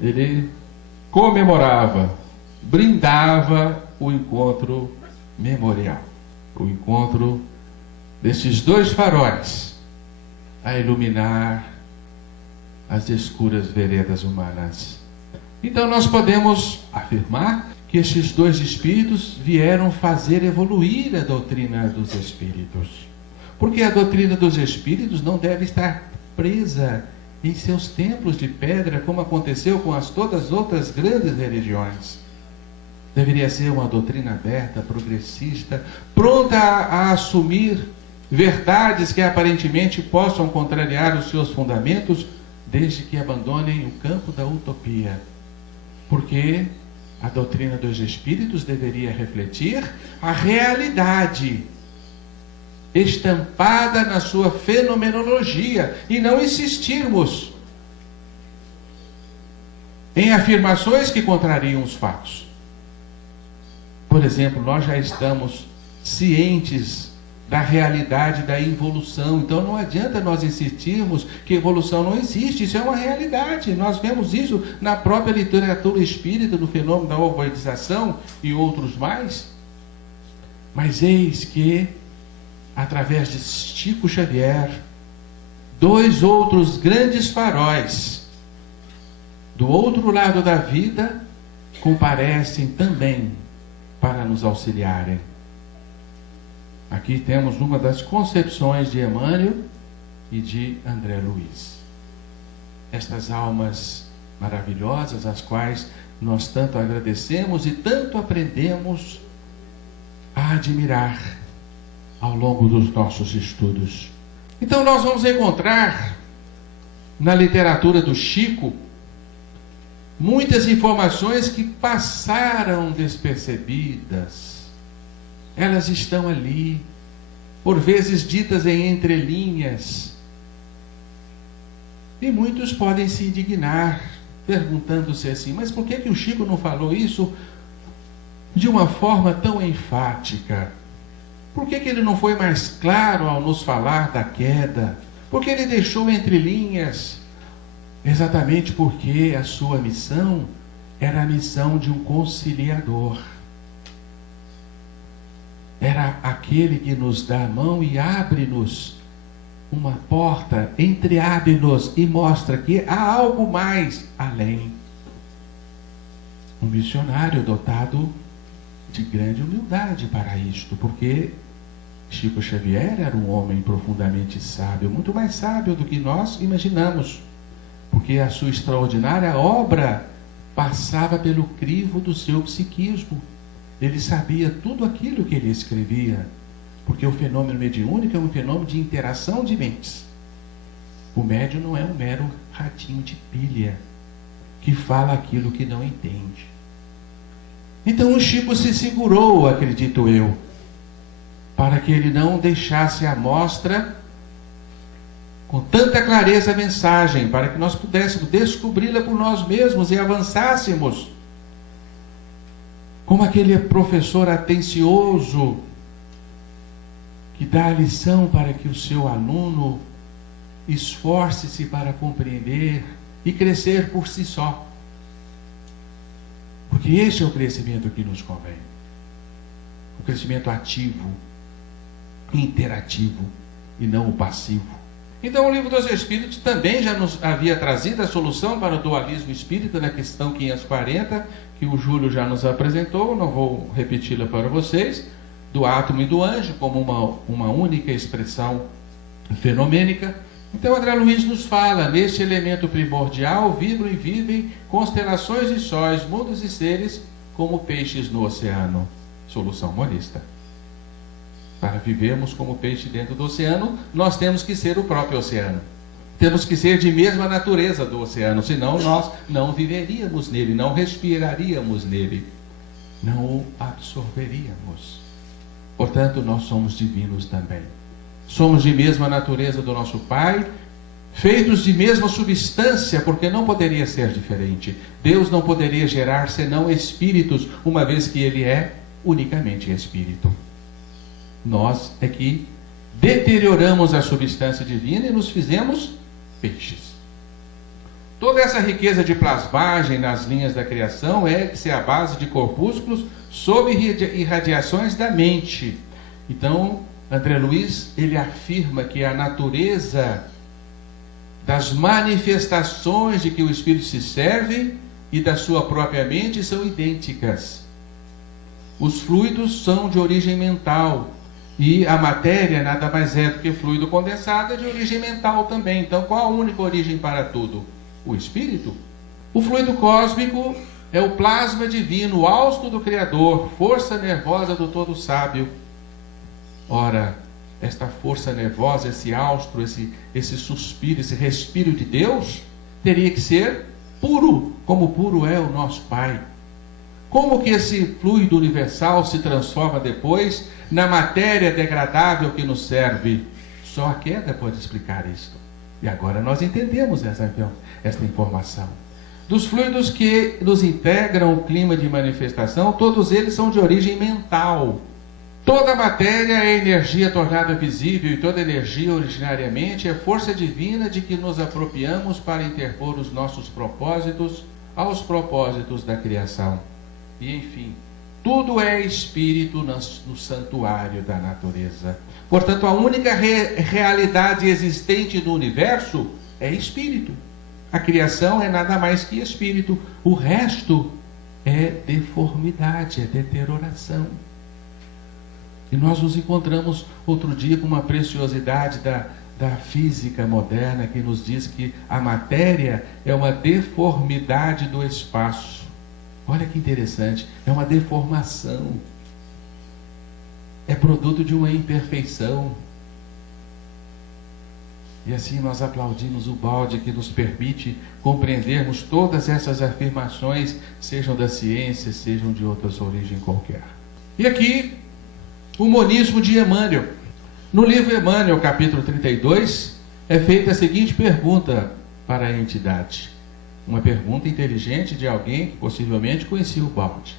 Ele comemorava, brindava o encontro memorial, o encontro desses dois faróis a iluminar as escuras veredas humanas. Então nós podemos afirmar que estes dois espíritos vieram fazer evoluir a doutrina dos espíritos. Porque a doutrina dos espíritos não deve estar presa em seus templos de pedra, como aconteceu com todas as outras grandes religiões. Deveria ser uma doutrina aberta, progressista, pronta a assumir verdades que aparentemente possam contrariar os seus fundamentos, desde que abandonem o campo da utopia. Porque a doutrina dos espíritos deveria refletir a realidade estampada na sua fenomenologia e não insistirmos em afirmações que contrariam os fatos. Por exemplo, nós já estamos cientes da realidade da involução, então não adianta nós insistirmos que evolução não existe, isso é uma realidade. Nós vemos isso na própria literatura espírita, do fenômeno da ovoidização e outros mais. Mas eis que, através de Chico Xavier, dois outros grandes faróis do outro lado da vida comparecem também para nos auxiliarem. Aqui temos uma das concepções de Emmanuel e de André Luiz. Estas almas maravilhosas, às quais nós tanto agradecemos e tanto aprendemos a admirar ao longo dos nossos estudos. Então nós vamos encontrar na literatura do Chico muitas informações que passaram despercebidas. Elas estão ali, por vezes ditas em entrelinhas. E muitos podem se indignar, perguntando-se assim, mas por que o Chico não falou isso de uma forma tão enfática? Por que ele não foi mais claro ao nos falar da queda? Por que ele deixou entre linhas? Exatamente porque a sua missão era a missão de um conciliador. Era aquele que nos dá a mão e abre-nos uma porta, entreabre-nos e mostra que há algo mais além. Um missionário dotado de grande humildade para isto, porque Chico Xavier era um homem profundamente sábio, muito mais sábio do que nós imaginamos, porque a sua extraordinária obra passava pelo crivo do seu psiquismo. Ele sabia tudo aquilo que ele escrevia, porque o fenômeno mediúnico é um fenômeno de interação de mentes. O médium não é um mero ratinho de pilha que fala aquilo que não entende. Então o Chico se segurou, acredito eu, para que ele não deixasse à mostra com tanta clareza a mensagem, para que nós pudéssemos descobri-la por nós mesmos e avançássemos como aquele professor atencioso que dá a lição para que o seu aluno esforce-se para compreender e crescer por si só. Porque este é o crescimento que nos convém. O crescimento ativo, interativo e não o passivo. Então o Livro dos Espíritos também já nos havia trazido a solução para o dualismo espírita na questão 540, que o Júlio já nos apresentou, não vou repeti-la para vocês, do átomo e do anjo como uma única expressão fenomênica, Então André Luiz nos fala, neste elemento primordial vibram e vivem constelações e sóis, mundos e seres, como peixes no oceano. Solução monista. Para vivermos como peixe dentro do oceano, nós temos que ser o próprio oceano. Temos que ser de mesma natureza do oceano, senão nós não viveríamos nele, não respiraríamos nele, não o absorveríamos. Portanto, nós somos divinos também. Somos de mesma natureza do nosso Pai, feitos de mesma substância, porque não poderia ser diferente. Deus não poderia gerar senão espíritos, uma vez que Ele é unicamente espírito. Nós é que deterioramos a substância divina e nos fizemos peixes. Toda essa riqueza de plasmagem nas linhas da criação é a base de corpúsculos sob irradiações da mente. Então, André Luiz, ele afirma que a natureza das manifestações de que o Espírito se serve e da sua própria mente são idênticas. Os fluidos são de origem mental e a matéria nada mais é do que fluido condensado, é de origem mental também. Então, qual a única origem para tudo? O Espírito. O fluido cósmico é o plasma divino, o hausto do Criador, força nervosa do Todo Sábio. Ora, esta força nervosa, esse austro, esse suspiro, esse respiro de Deus, teria que ser puro, como puro é o nosso Pai. Como que esse fluido universal se transforma depois na matéria degradável que nos serve? Só a queda pode explicar isso. E agora nós entendemos esta informação. Dos fluidos que nos integram o clima de manifestação, todos eles são de origem mental. Toda matéria é energia tornada visível, e toda energia originariamente é força divina de que nos apropriamos para interpor os nossos propósitos aos propósitos da criação. E enfim, tudo é espírito no santuário da natureza. Portanto, a única realidade existente no universo é espírito. A criação é nada mais que espírito. O resto é deformidade, é deterioração. E nós nos encontramos outro dia com uma preciosidade da física moderna que nos diz que a matéria é uma deformidade do espaço. Olha que interessante, é uma deformação. É produto de uma imperfeição. E assim nós aplaudimos o balde que nos permite compreendermos todas essas afirmações, sejam da ciência, sejam de outras origens qualquer. E aqui, o monismo de Emmanuel. No livro Emmanuel, capítulo 32, é feita a seguinte pergunta para a entidade. Uma pergunta inteligente de alguém que possivelmente conhecia o balde.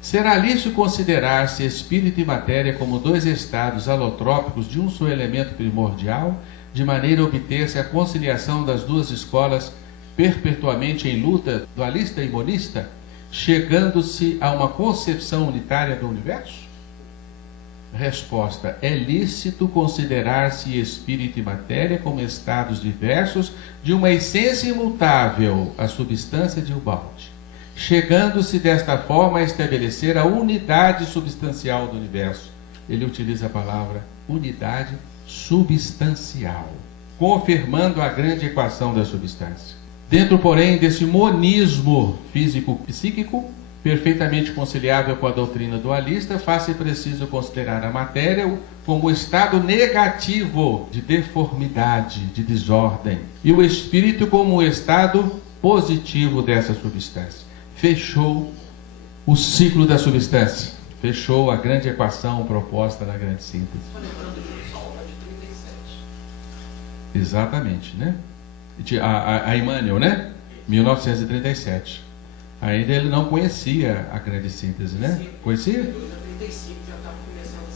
Será lícito considerar-se espírito e matéria como dois estados alotrópicos de um só elemento primordial, de maneira a obter-se a conciliação das duas escolas perpetuamente em luta, dualista e monista, chegando-se a uma concepção unitária do universo? Resposta: é lícito considerar-se espírito e matéria como estados diversos de uma essência imutável, a substância de Ubaldi, chegando-se desta forma a estabelecer a unidade substancial do universo. Ele utiliza a palavra unidade substancial, confirmando a grande equação da substância. Dentro, porém, desse monismo físico-psíquico, perfeitamente conciliável com a doutrina dualista, faz-se preciso considerar a matéria como estado negativo de deformidade, de desordem, e o espírito como o estado positivo dessa substância. Fechou o ciclo da substância, fechou a grande equação proposta na grande síntese. Exatamente, né? A Emmanuel, né? 1937. Ainda ele não conhecia a grande síntese, né? Sim. Conhecia?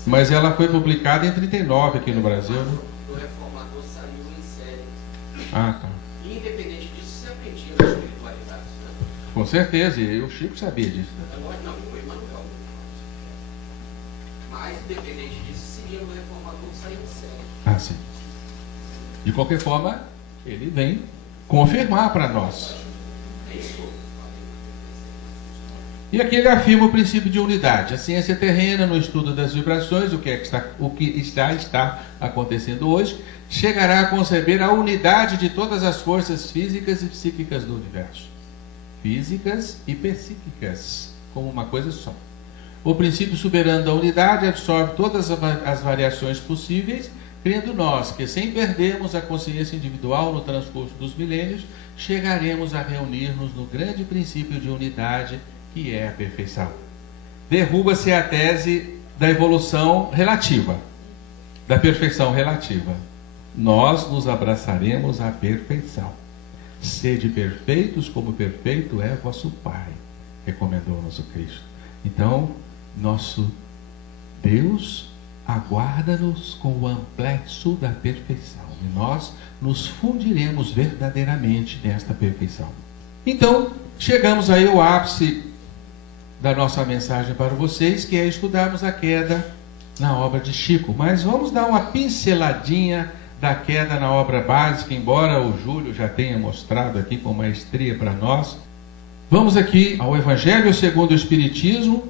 Mas ela foi publicada em 39 aqui no Brasil, né? O Reformador saiu em série. Ah, tá. E, independente disso, você aprendia na espiritualidade, né? Com certeza, e o Chico sabia disso. Né? Não, foi Manuel. Mas, independente disso, seria o Reformador sair em série. Ah, sim. De qualquer forma, ele vem confirmar para nós. É isso. E aqui ele afirma o princípio de unidade. A ciência terrena, no estudo das vibrações, o que está acontecendo hoje, chegará a conceber a unidade de todas as forças físicas e psíquicas do universo. Físicas e psíquicas, como uma coisa só. O princípio soberano da unidade absorve todas as variações possíveis, crendo nós que, sem perdermos a consciência individual no transcurso dos milênios, chegaremos a reunir-nos no grande princípio de unidade, que é a perfeição. Derruba-se a tese da evolução relativa, da perfeição relativa. Nós nos abraçaremos à perfeição. Sede perfeitos como perfeito é vosso Pai, recomendou nosso Cristo. Então, nosso Deus aguarda-nos com o amplexo da perfeição, e nós nos fundiremos verdadeiramente nesta perfeição. Então, chegamos aí ao ápice da nossa mensagem para vocês, que é estudarmos a queda na obra de Chico. Mas vamos dar uma pinceladinha da queda na obra básica, embora o Júlio já tenha mostrado aqui com maestria para nós. Vamos aqui ao Evangelho segundo o Espiritismo,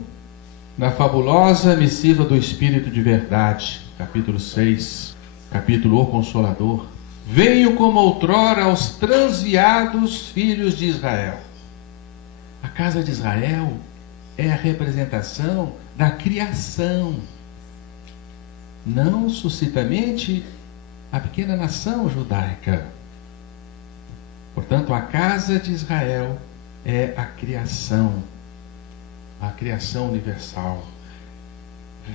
na fabulosa missiva do Espírito de Verdade, capítulo 6, capítulo O Consolador. Venho como outrora aos transviados filhos de Israel. A casa de Israel é a representação da criação, não suscitamente a pequena nação judaica. Portanto, a casa de Israel é a criação universal.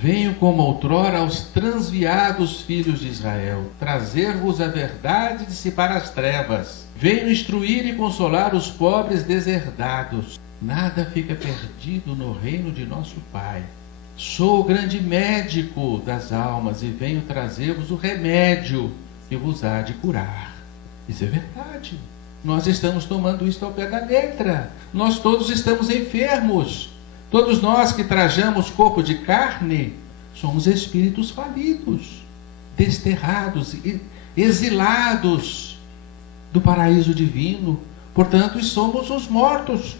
Venho como outrora aos transviados filhos de Israel, trazer-vos a verdade de dissipar as trevas. Venho instruir e consolar os pobres deserdados. Nada fica perdido no reino de nosso Pai. Sou o grande médico das almas e venho trazer-vos o remédio que vos há de curar. Isso é verdade. Nós estamos tomando isso ao pé da letra. Nós todos estamos enfermos. Todos nós que trajamos corpo de carne, somos espíritos falidos, desterrados, exilados do paraíso divino. Portanto, somos os mortos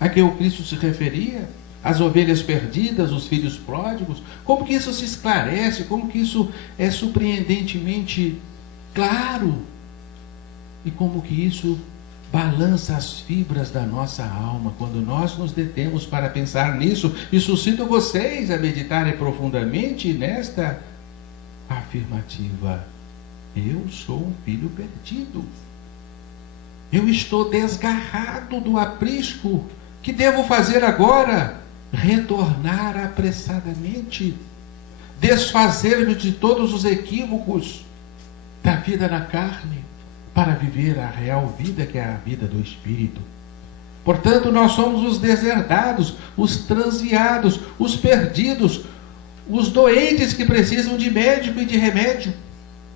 a que o Cristo se referia, as ovelhas perdidas, os filhos pródigos. Como que isso se esclarece? Como que isso é surpreendentemente claro? E como que isso balança as fibras da nossa alma quando nós nos detemos para pensar nisso. E suscito vocês a meditarem profundamente nesta afirmativa: eu sou um filho perdido. Eu estou desgarrado do aprisco. Que devo fazer agora? Retornar apressadamente, desfazer-me de todos os equívocos da vida na carne, para viver a real vida, que é a vida do Espírito. Portanto, nós somos os deserdados, os transviados, os perdidos, os doentes que precisam de médico e de remédio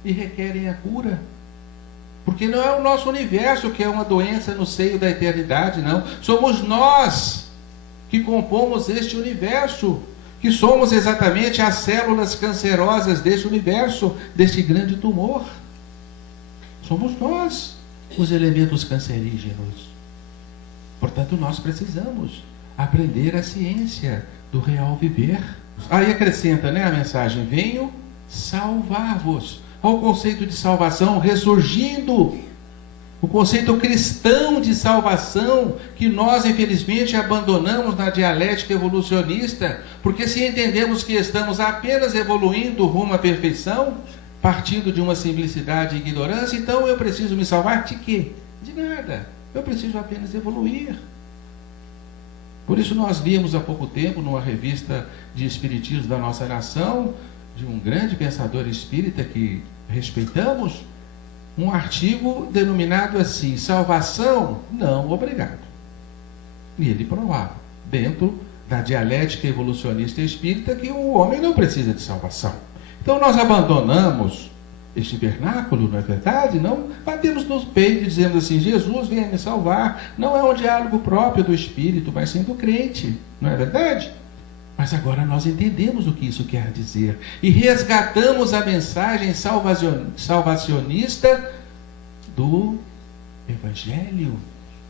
e requerem a cura. Porque não é o nosso universo que é uma doença no seio da eternidade, não. Somos nós que compomos este universo, que somos exatamente as células cancerosas deste universo, deste grande tumor. Somos nós os elementos cancerígenos. Portanto, nós precisamos aprender a ciência do real viver. Aí acrescenta, a mensagem: venho salvar-vos. Ao conceito de salvação ressurgindo, o conceito cristão de salvação, que nós infelizmente abandonamos na dialética evolucionista, porque se entendemos que estamos apenas evoluindo rumo à perfeição, partindo de uma simplicidade e ignorância, então eu preciso me salvar de quê? De nada. Eu preciso apenas evoluir. Por isso nós vimos há pouco tempo, numa revista de espiritismo da nossa nação, de um grande pensador espírita que respeitamos, um artigo denominado assim: salvação? Não, obrigado. E ele provava, dentro da dialética evolucionista espírita, que o homem não precisa de salvação. Então nós abandonamos este vernáculo, não é verdade? Não batemos no peito dizendo assim: Jesus venha me salvar. Não é um diálogo próprio do espírito, mas sim do crente, não é verdade? Mas agora nós entendemos o que isso quer dizer e resgatamos a mensagem salvacionista do Evangelho.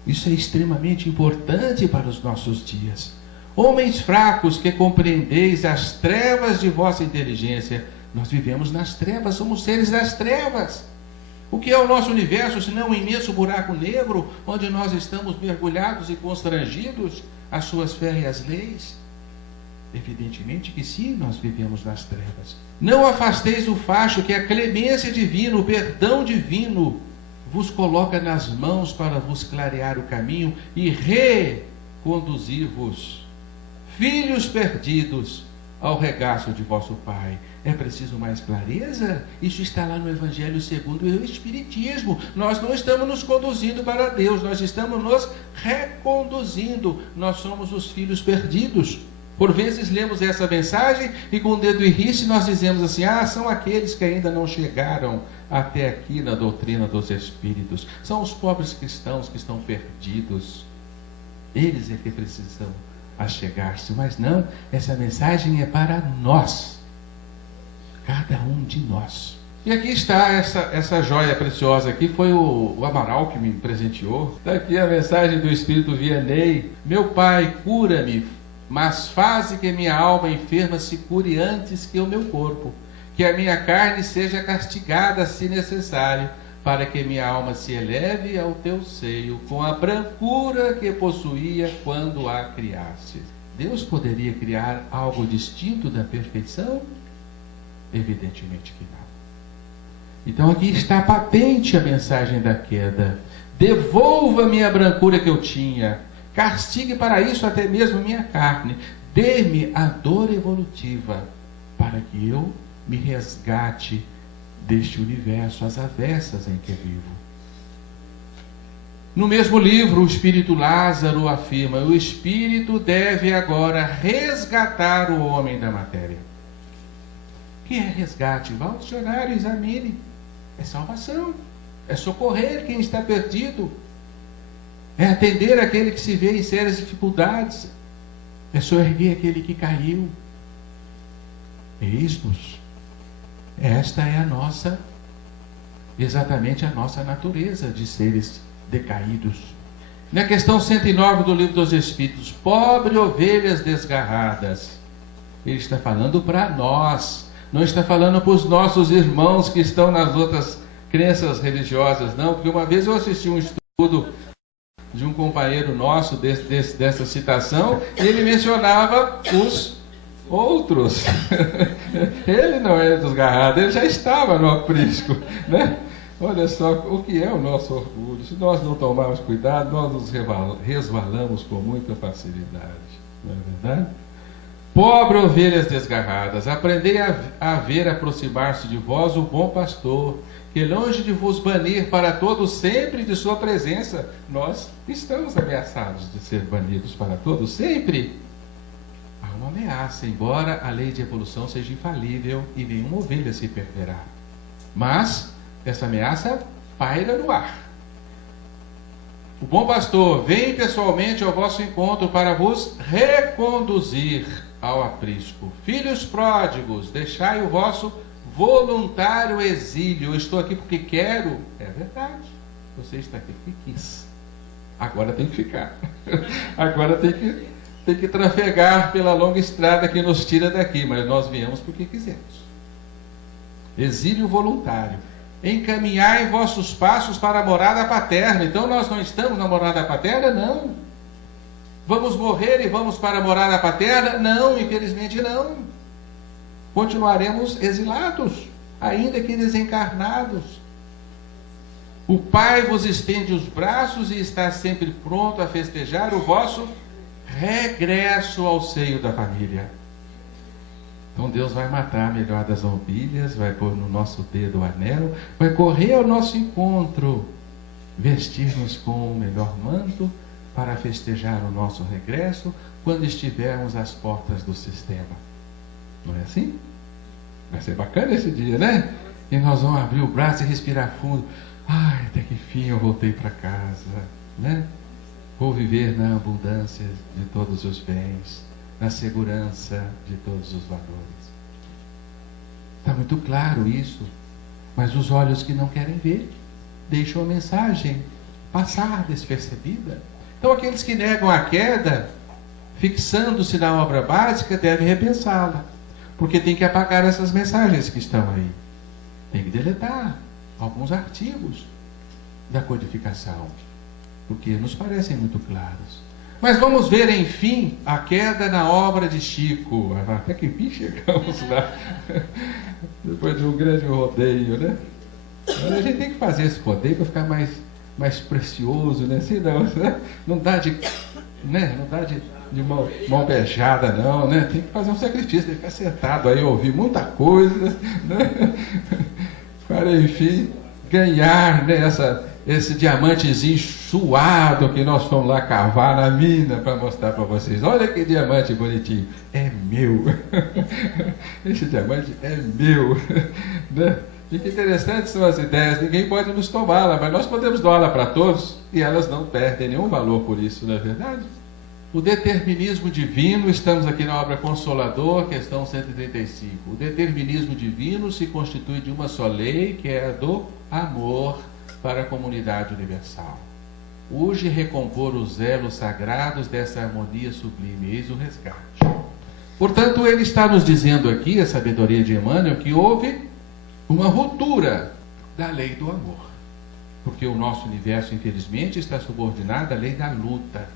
Isso é extremamente importante para os nossos dias. Homens fracos que compreendeis as trevas de vossa inteligência. Nós vivemos nas trevas, somos seres das trevas. O que é o nosso universo, senão um imenso buraco negro, onde nós estamos mergulhados e constrangidos às suas férreas leis? Evidentemente que sim, nós vivemos nas trevas. Não afasteis o facho que a clemência divina, o perdão divino, vos coloca nas mãos para vos clarear o caminho e reconduzir-vos, filhos perdidos, ao regaço de vosso Pai. É preciso mais clareza? Isso está lá no Evangelho segundo o Espiritismo. Nós não estamos nos conduzindo para Deus, nós estamos nos reconduzindo. Nós somos os filhos perdidos. Por vezes lemos essa mensagem e com o dedo irice nós dizemos assim: são aqueles que ainda não chegaram até aqui na doutrina dos Espíritos. São os pobres cristãos que estão perdidos. Eles é que precisam achegar-se. Mas não, essa mensagem é para nós. Cada um de nós. E aqui está essa joia preciosa aqui, foi o Amaral que me presenteou. Está aqui a mensagem do Espírito Vianney. Meu Pai, cura-me, mas faze que minha alma enferma se cure antes que o meu corpo, que a minha carne seja castigada se necessário, para que minha alma se eleve ao teu seio, com a brancura que possuía quando a criaste. Deus poderia criar algo distinto da perfeição? Evidentemente que não. Então aqui está patente a mensagem da queda. Devolva-me a brancura que eu tinha, castigue para isso até mesmo minha carne, dê-me a dor evolutiva, para que eu me resgate deste universo às avessas em que vivo. No mesmo livro, o Espírito Lázaro afirma: o Espírito deve agora resgatar o homem da matéria. O que é resgate? Vá ao dicionário, examine. É salvação, é socorrer quem está perdido, é atender aquele que se vê em sérias dificuldades, é soerguer aquele que caiu. Eis-nos. Esta é exatamente a nossa natureza de seres decaídos. Na questão 109 do Livro dos Espíritos, pobre ovelhas desgarradas, ele está falando para nós, não está falando para os nossos irmãos que estão nas outras crenças religiosas, não, porque uma vez eu assisti um estudo de um companheiro nosso dessa citação, e ele mencionava os outros. Ele não é desgarrado, ele já estava no aprisco, né? Olha só o que é o nosso orgulho. Se nós não tomarmos cuidado, nós nos resvalamos com muita facilidade, não é verdade? Pobre ovelhas desgarradas, aprendei a ver aproximar-se de vós o bom pastor, que longe de vos banir para todos sempre de sua presença, nós estamos ameaçados de ser banidos para todos sempre. Há uma ameaça, embora a lei de evolução seja infalível e nenhuma ovelha se perderá. Mas essa ameaça paira no ar. O bom pastor vem pessoalmente ao vosso encontro para vos reconduzir ao aprisco. Filhos pródigos, deixai o vosso voluntário exílio. Eu estou aqui porque quero. É verdade. Você está aqui porque quis. Agora tem que ficar. Agora tem que trafegar pela longa estrada que nos tira daqui. Mas nós viemos porque quisemos. Exílio voluntário. Encaminhai vossos passos para a morada paterna. Então nós não estamos na morada paterna? Não. Vamos morrer e vamos para a morada paterna? Não, infelizmente não. Continuaremos exilados, ainda que desencarnados. O Pai vos estende os braços e está sempre pronto a festejar o vosso regresso ao seio da família. Então Deus vai matar a melhor das ovelhas, vai pôr no nosso dedo o anel, vai correr ao nosso encontro, vestir-nos com o melhor manto, para festejar o nosso regresso quando estivermos às portas do sistema. Não é assim? Vai ser bacana esse dia, né? E nós vamos abrir o braço e respirar fundo. Ai, até que fim eu voltei para casa, né? Vou viver na abundância de todos os bens, na segurança de todos os valores. Está muito claro isso, mas os olhos que não querem ver deixam a mensagem passar despercebida. Então aqueles que negam a queda fixando-se na obra básica, deve repensá-la. Porque tem que apagar essas mensagens que estão aí. Tem que deletar alguns artigos da codificação, porque nos parecem muito claros. Mas vamos ver, enfim, a queda na obra de Chico. Até que enfim chegamos lá, depois de um grande rodeio, né? Mas a gente tem que fazer esse rodeio para ficar mais precioso, né? Assim, não dá de mão beijada, não, né? Tem que fazer um sacrifício, tem que ficar sentado aí, ouvir muita coisa, né? Para, enfim, ganhar, né, esse diamantezinho suado que nós fomos lá cavar na mina para mostrar para vocês. Olha que diamante bonitinho. É meu. Esse diamante é meu. Né? E que interessantes são as ideias. Ninguém pode nos tomá-la, mas nós podemos doá-la para todos e elas não perdem nenhum valor por isso, não é verdade? O determinismo divino, estamos aqui na obra Consolador, questão 135. O determinismo divino se constitui de uma só lei, que é a do amor para a comunidade universal. Urge recompor os elos sagrados dessa harmonia sublime, eis o resgate. Portanto, ele está nos dizendo aqui, a sabedoria de Emmanuel, que houve uma ruptura da lei do amor. Porque o nosso universo, infelizmente, está subordinado à lei da luta.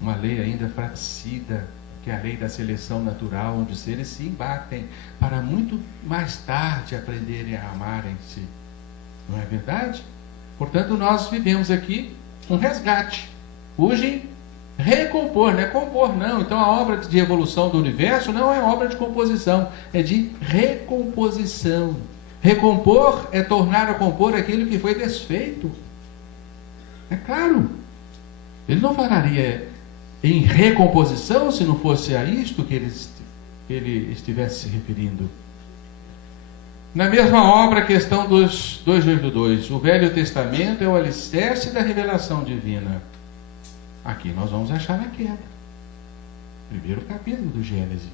Uma lei ainda fratricida, que é a lei da seleção natural, onde os seres se embatem para muito mais tarde aprenderem a amarem-se. Não é verdade? Portanto, nós vivemos aqui um resgate. Urge recompor, não é compor, não. Então, a obra de evolução do universo não é obra de composição, é de recomposição. Recompor é tornar a compor aquilo que foi desfeito. É claro. Ele não falaria em recomposição se não fosse a isto que ele estivesse se referindo. Na mesma obra, questão 282, o Velho Testamento é o alicerce da revelação divina. Aqui nós vamos achar a queda. Primeiro capítulo do Gênesis.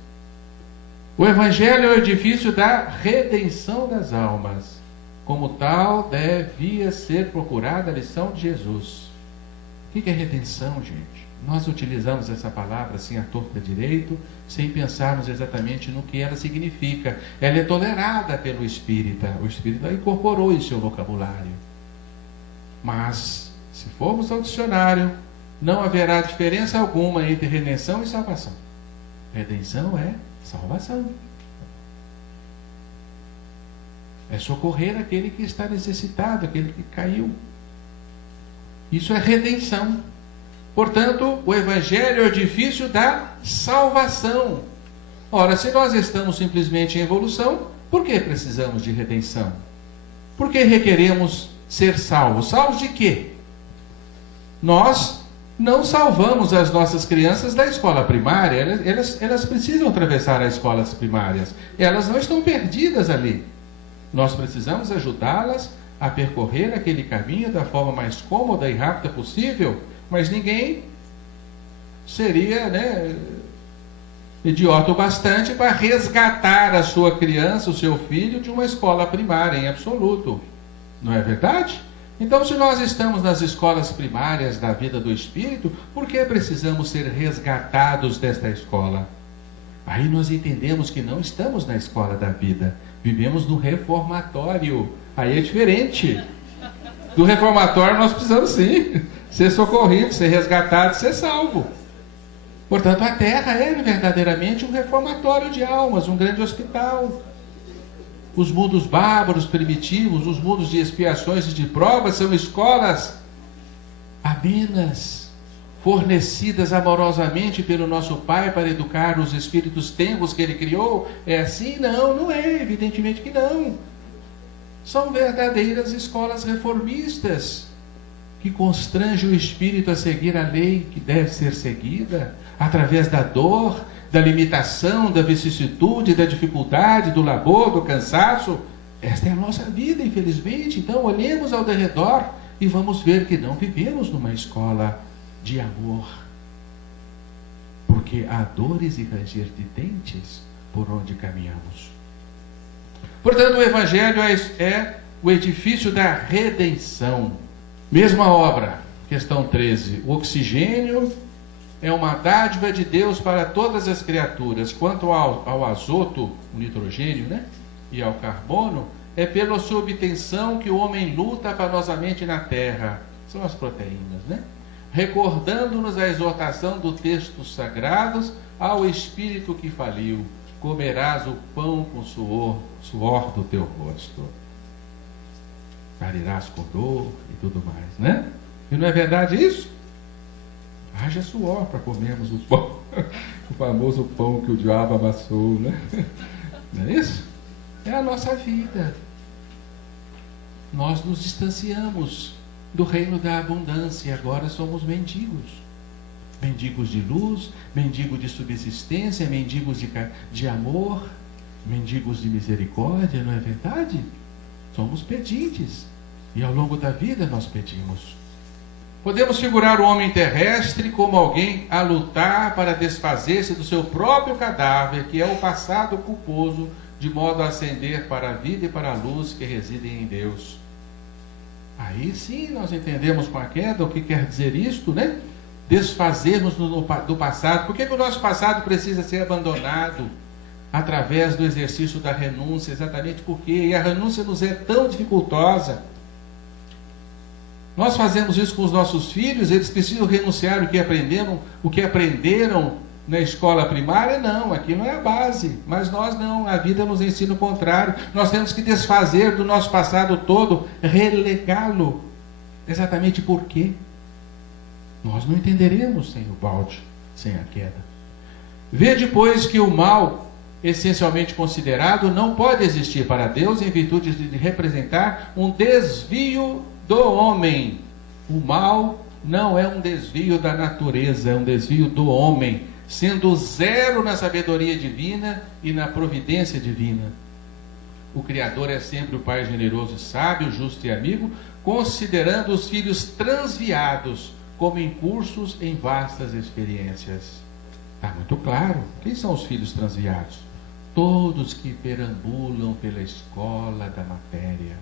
O Evangelho é o edifício da redenção das almas. Como tal, devia ser procurada a lição de Jesus. O que é redenção, gente? Nós utilizamos essa palavra assim à torta direito, sem pensarmos exatamente no que ela significa. Ela é tolerada pelo espírita. O espírita a incorporou em seu vocabulário. Mas, se formos ao dicionário, não haverá diferença alguma entre redenção e salvação. Redenção é salvação. É socorrer aquele que está necessitado, aquele que caiu. Isso é redenção. Portanto, o Evangelho é o edifício da salvação. Ora, se nós estamos simplesmente em evolução, por que precisamos de redenção? Por que requeremos ser salvos? Salvos de quê? Nós não salvamos as nossas crianças da escola primária. Elas precisam atravessar as escolas primárias. Elas não estão perdidas ali. Nós precisamos ajudá-las a percorrer aquele caminho da forma mais cômoda e rápida possível. Mas ninguém seria, idiota o bastante para resgatar a sua criança, o seu filho, de uma escola primária em absoluto. Não é verdade? Então, se nós estamos nas escolas primárias da vida do Espírito, por que precisamos ser resgatados desta escola? Aí nós entendemos que não estamos na escola da vida. Vivemos no reformatório. Aí é diferente. Do reformatório nós precisamos sim ser socorrido, ser resgatado, ser salvo. Portanto, a Terra é verdadeiramente um reformatório de almas, um grande hospital. Os mundos bárbaros, primitivos, os mundos de expiações e de provas são escolas amenas, fornecidas amorosamente pelo nosso Pai para educar os espíritos tenros que Ele criou. É assim? Não, não é, evidentemente que não. São verdadeiras escolas reformistas, que constrange o espírito a seguir a lei que deve ser seguida, através da dor, da limitação, da vicissitude, da dificuldade, do labor, do cansaço. Esta é a nossa vida, infelizmente. Então, olhemos ao derredor e vamos ver que não vivemos numa escola de amor. Porque há dores e ranger de dentes por onde caminhamos. Portanto, o Evangelho é o edifício da redenção. Mesma obra, questão 13. O oxigênio é uma dádiva de Deus para todas as criaturas. Quanto ao azoto, o nitrogênio, né? E ao carbono, é pela sua obtenção que o homem luta afanosamente na terra. São as proteínas, né? Recordando-nos a exortação do textos sagrados ao espírito que faliu: comerás o pão com suor do teu rosto, parirás com dor e tudo mais, né? E não é verdade isso? Haja suor para comermos o pão, o famoso pão que o diabo amassou, né? Não é isso? É a nossa vida. Nós nos distanciamos do reino da abundância, agora somos mendigos. Mendigos de luz, mendigos de subsistência, mendigos de amor, mendigos de misericórdia, não é verdade? Somos pedintes, e ao longo da vida nós pedimos. Podemos figurar o homem terrestre como alguém a lutar para desfazer-se do seu próprio cadáver, que é o passado culposo, de modo a ascender para a vida e para a luz que residem em Deus. Aí sim nós entendemos com a queda o que quer dizer isto, né? Desfazermos do passado. Por que o nosso passado precisa ser abandonado? Através do exercício da renúncia, exatamente porque e a renúncia nos é tão dificultosa. Nós fazemos isso com os nossos filhos, eles precisam renunciar o que aprenderam na escola primária. Não, aqui não é a base, mas nós não, a vida nos ensina o contrário. Nós temos que desfazer do nosso passado todo, relegá-lo. Exatamente por quê? Nós não entenderemos sem o balde, sem a queda. Vede, pois, que o mal essencialmente considerado não pode existir para Deus em virtude de representar um desvio do homem. O mal não é um desvio da natureza, é um desvio do homem, sendo zero na sabedoria divina e na providência divina. O Criador é sempre o Pai generoso e sábio, justo e amigo, considerando os filhos transviados como incursos em vastas experiências. Está muito claro. Quem são os filhos transviados? Todos que perambulam pela escola da matéria.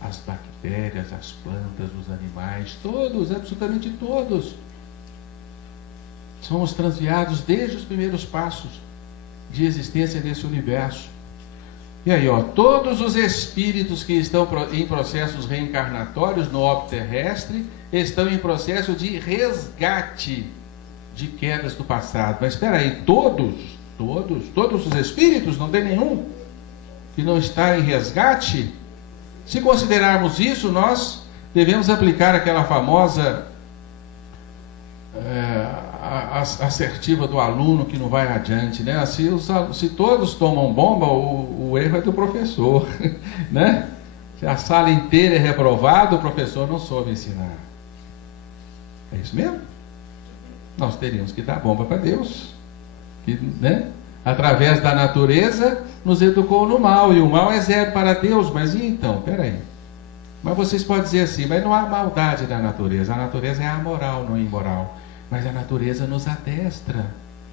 As bactérias, as plantas, os animais, todos, absolutamente todos. Somos transviados desde os primeiros passos de existência nesse universo. E aí, todos os espíritos que estão em processos reencarnatórios no orbe terrestre estão em processo de resgate de quedas do passado. Mas espera aí, todos os espíritos, não tem nenhum que não está em resgate? Se considerarmos isso, nós devemos aplicar aquela famosa assertiva do aluno que não vai adiante, né? Se todos tomam bomba, o erro é do professor, né? Se a sala inteira é reprovada, o professor não soube ensinar. É isso mesmo? Nós teríamos que dar bomba para Deus, que, né? Através da natureza nos educou no mal, e o mal é zero para Deus. Mas e então? Peraí. Mas vocês podem dizer assim, mas não há maldade na natureza. A natureza é amoral, não imoral. Mas a natureza nos adestra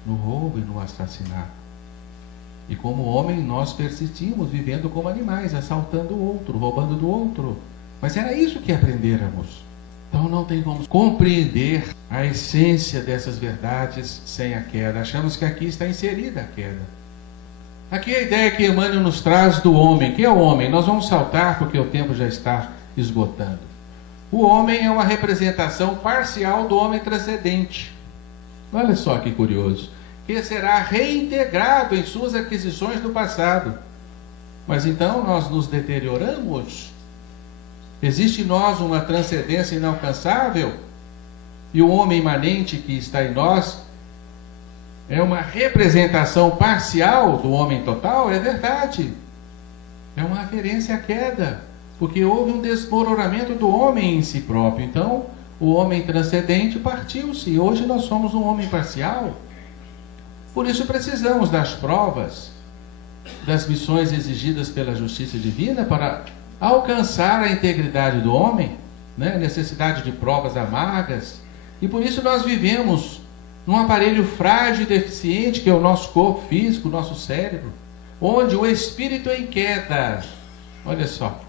no roubo e no assassinato. E como homem nós persistimos vivendo como animais, assaltando o outro, roubando do outro. Mas era isso que aprendêramos. Então não tem como compreender a essência dessas verdades sem a queda. Achamos que aqui está inserida a queda. Aqui a ideia que Emmanuel nos traz do homem. Quem é o homem? Nós vamos saltar porque o tempo já está esgotando. O homem é uma representação parcial do homem transcendente. Olha só que curioso. Que será reintegrado em suas aquisições do passado. Mas então nós nos deterioramos? Existe em nós uma transcendência inalcançável? E o homem imanente que está em nós é uma representação parcial do homem total? É verdade. É uma aferência à queda. Porque houve um desmoronamento do homem em si próprio. Então, o homem transcendente partiu-se. Hoje nós somos um homem parcial. Por isso precisamos das provas, das missões exigidas pela justiça divina para alcançar a integridade do homem, né? Necessidade de provas amargas. E por isso nós vivemos num aparelho frágil e deficiente, que é o nosso corpo físico, o nosso cérebro, onde o espírito em queda, olha só,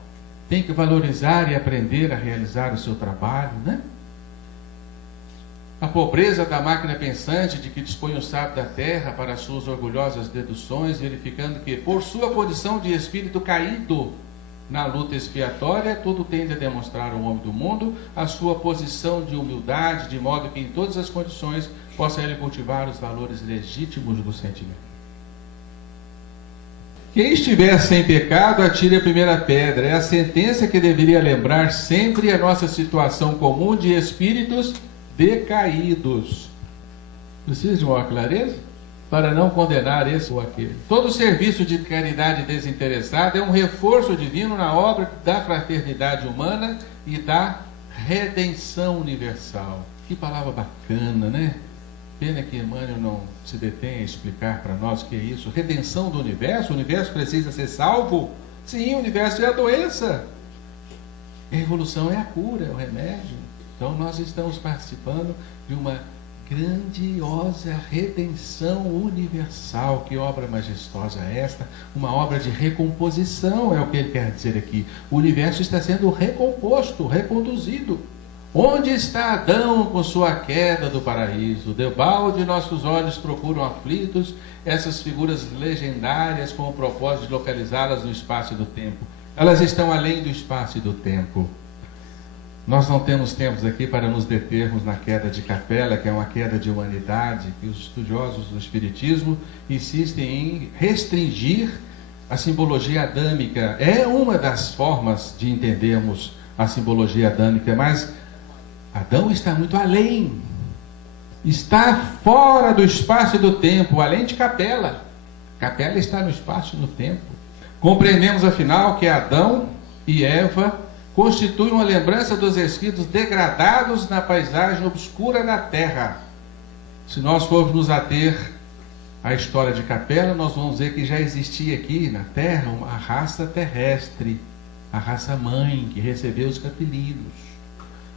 tem que valorizar e aprender a realizar o seu trabalho, né? A pobreza da máquina pensante de que dispõe o sábio da terra para suas orgulhosas deduções, verificando que, por sua condição de espírito caído na luta expiatória, tudo tende a demonstrar ao homem do mundo a sua posição de humildade, de modo que em todas as condições possa ele cultivar os valores legítimos do sentimento. Quem estiver sem pecado, atire a primeira pedra. É a sentença que deveria lembrar sempre a nossa situação comum de espíritos decaídos. Precisa de maior clareza? Para não condenar esse ou aquele. Todo serviço de caridade desinteressada é um reforço divino na obra da fraternidade humana e da redenção universal. Que palavra bacana, né? Pena que Emmanuel não se detém a explicar para nós o que é isso. Redenção do universo? O universo precisa ser salvo? Sim, o universo é a doença. A evolução é a cura, é o remédio. Então nós estamos participando de uma grandiosa redenção universal. Que obra majestosa é esta? Uma obra de recomposição, é o que ele quer dizer aqui. O universo está sendo recomposto, reconduzido. Onde está Adão com sua queda do paraíso? Debalde nossos olhos procuram aflitos essas figuras legendárias com o propósito de localizá-las no espaço e do tempo. Elas estão além do espaço e do tempo. Nós não temos tempos aqui para nos determos na queda de Capela, que é uma queda de humanidade, que os estudiosos do Espiritismo insistem em restringir a simbologia adâmica. É uma das formas de entendermos a simbologia adâmica, mas Adão está muito além, está fora do espaço e do tempo, além de Capela. Capela está no espaço e no tempo. Compreendemos afinal que Adão e Eva constituem uma lembrança dos espíritos degradados na paisagem obscura da terra. Se nós formos nos ater à história de Capela, nós vamos ver que já existia aqui na terra uma raça terrestre, a raça mãe que recebeu os capelinos.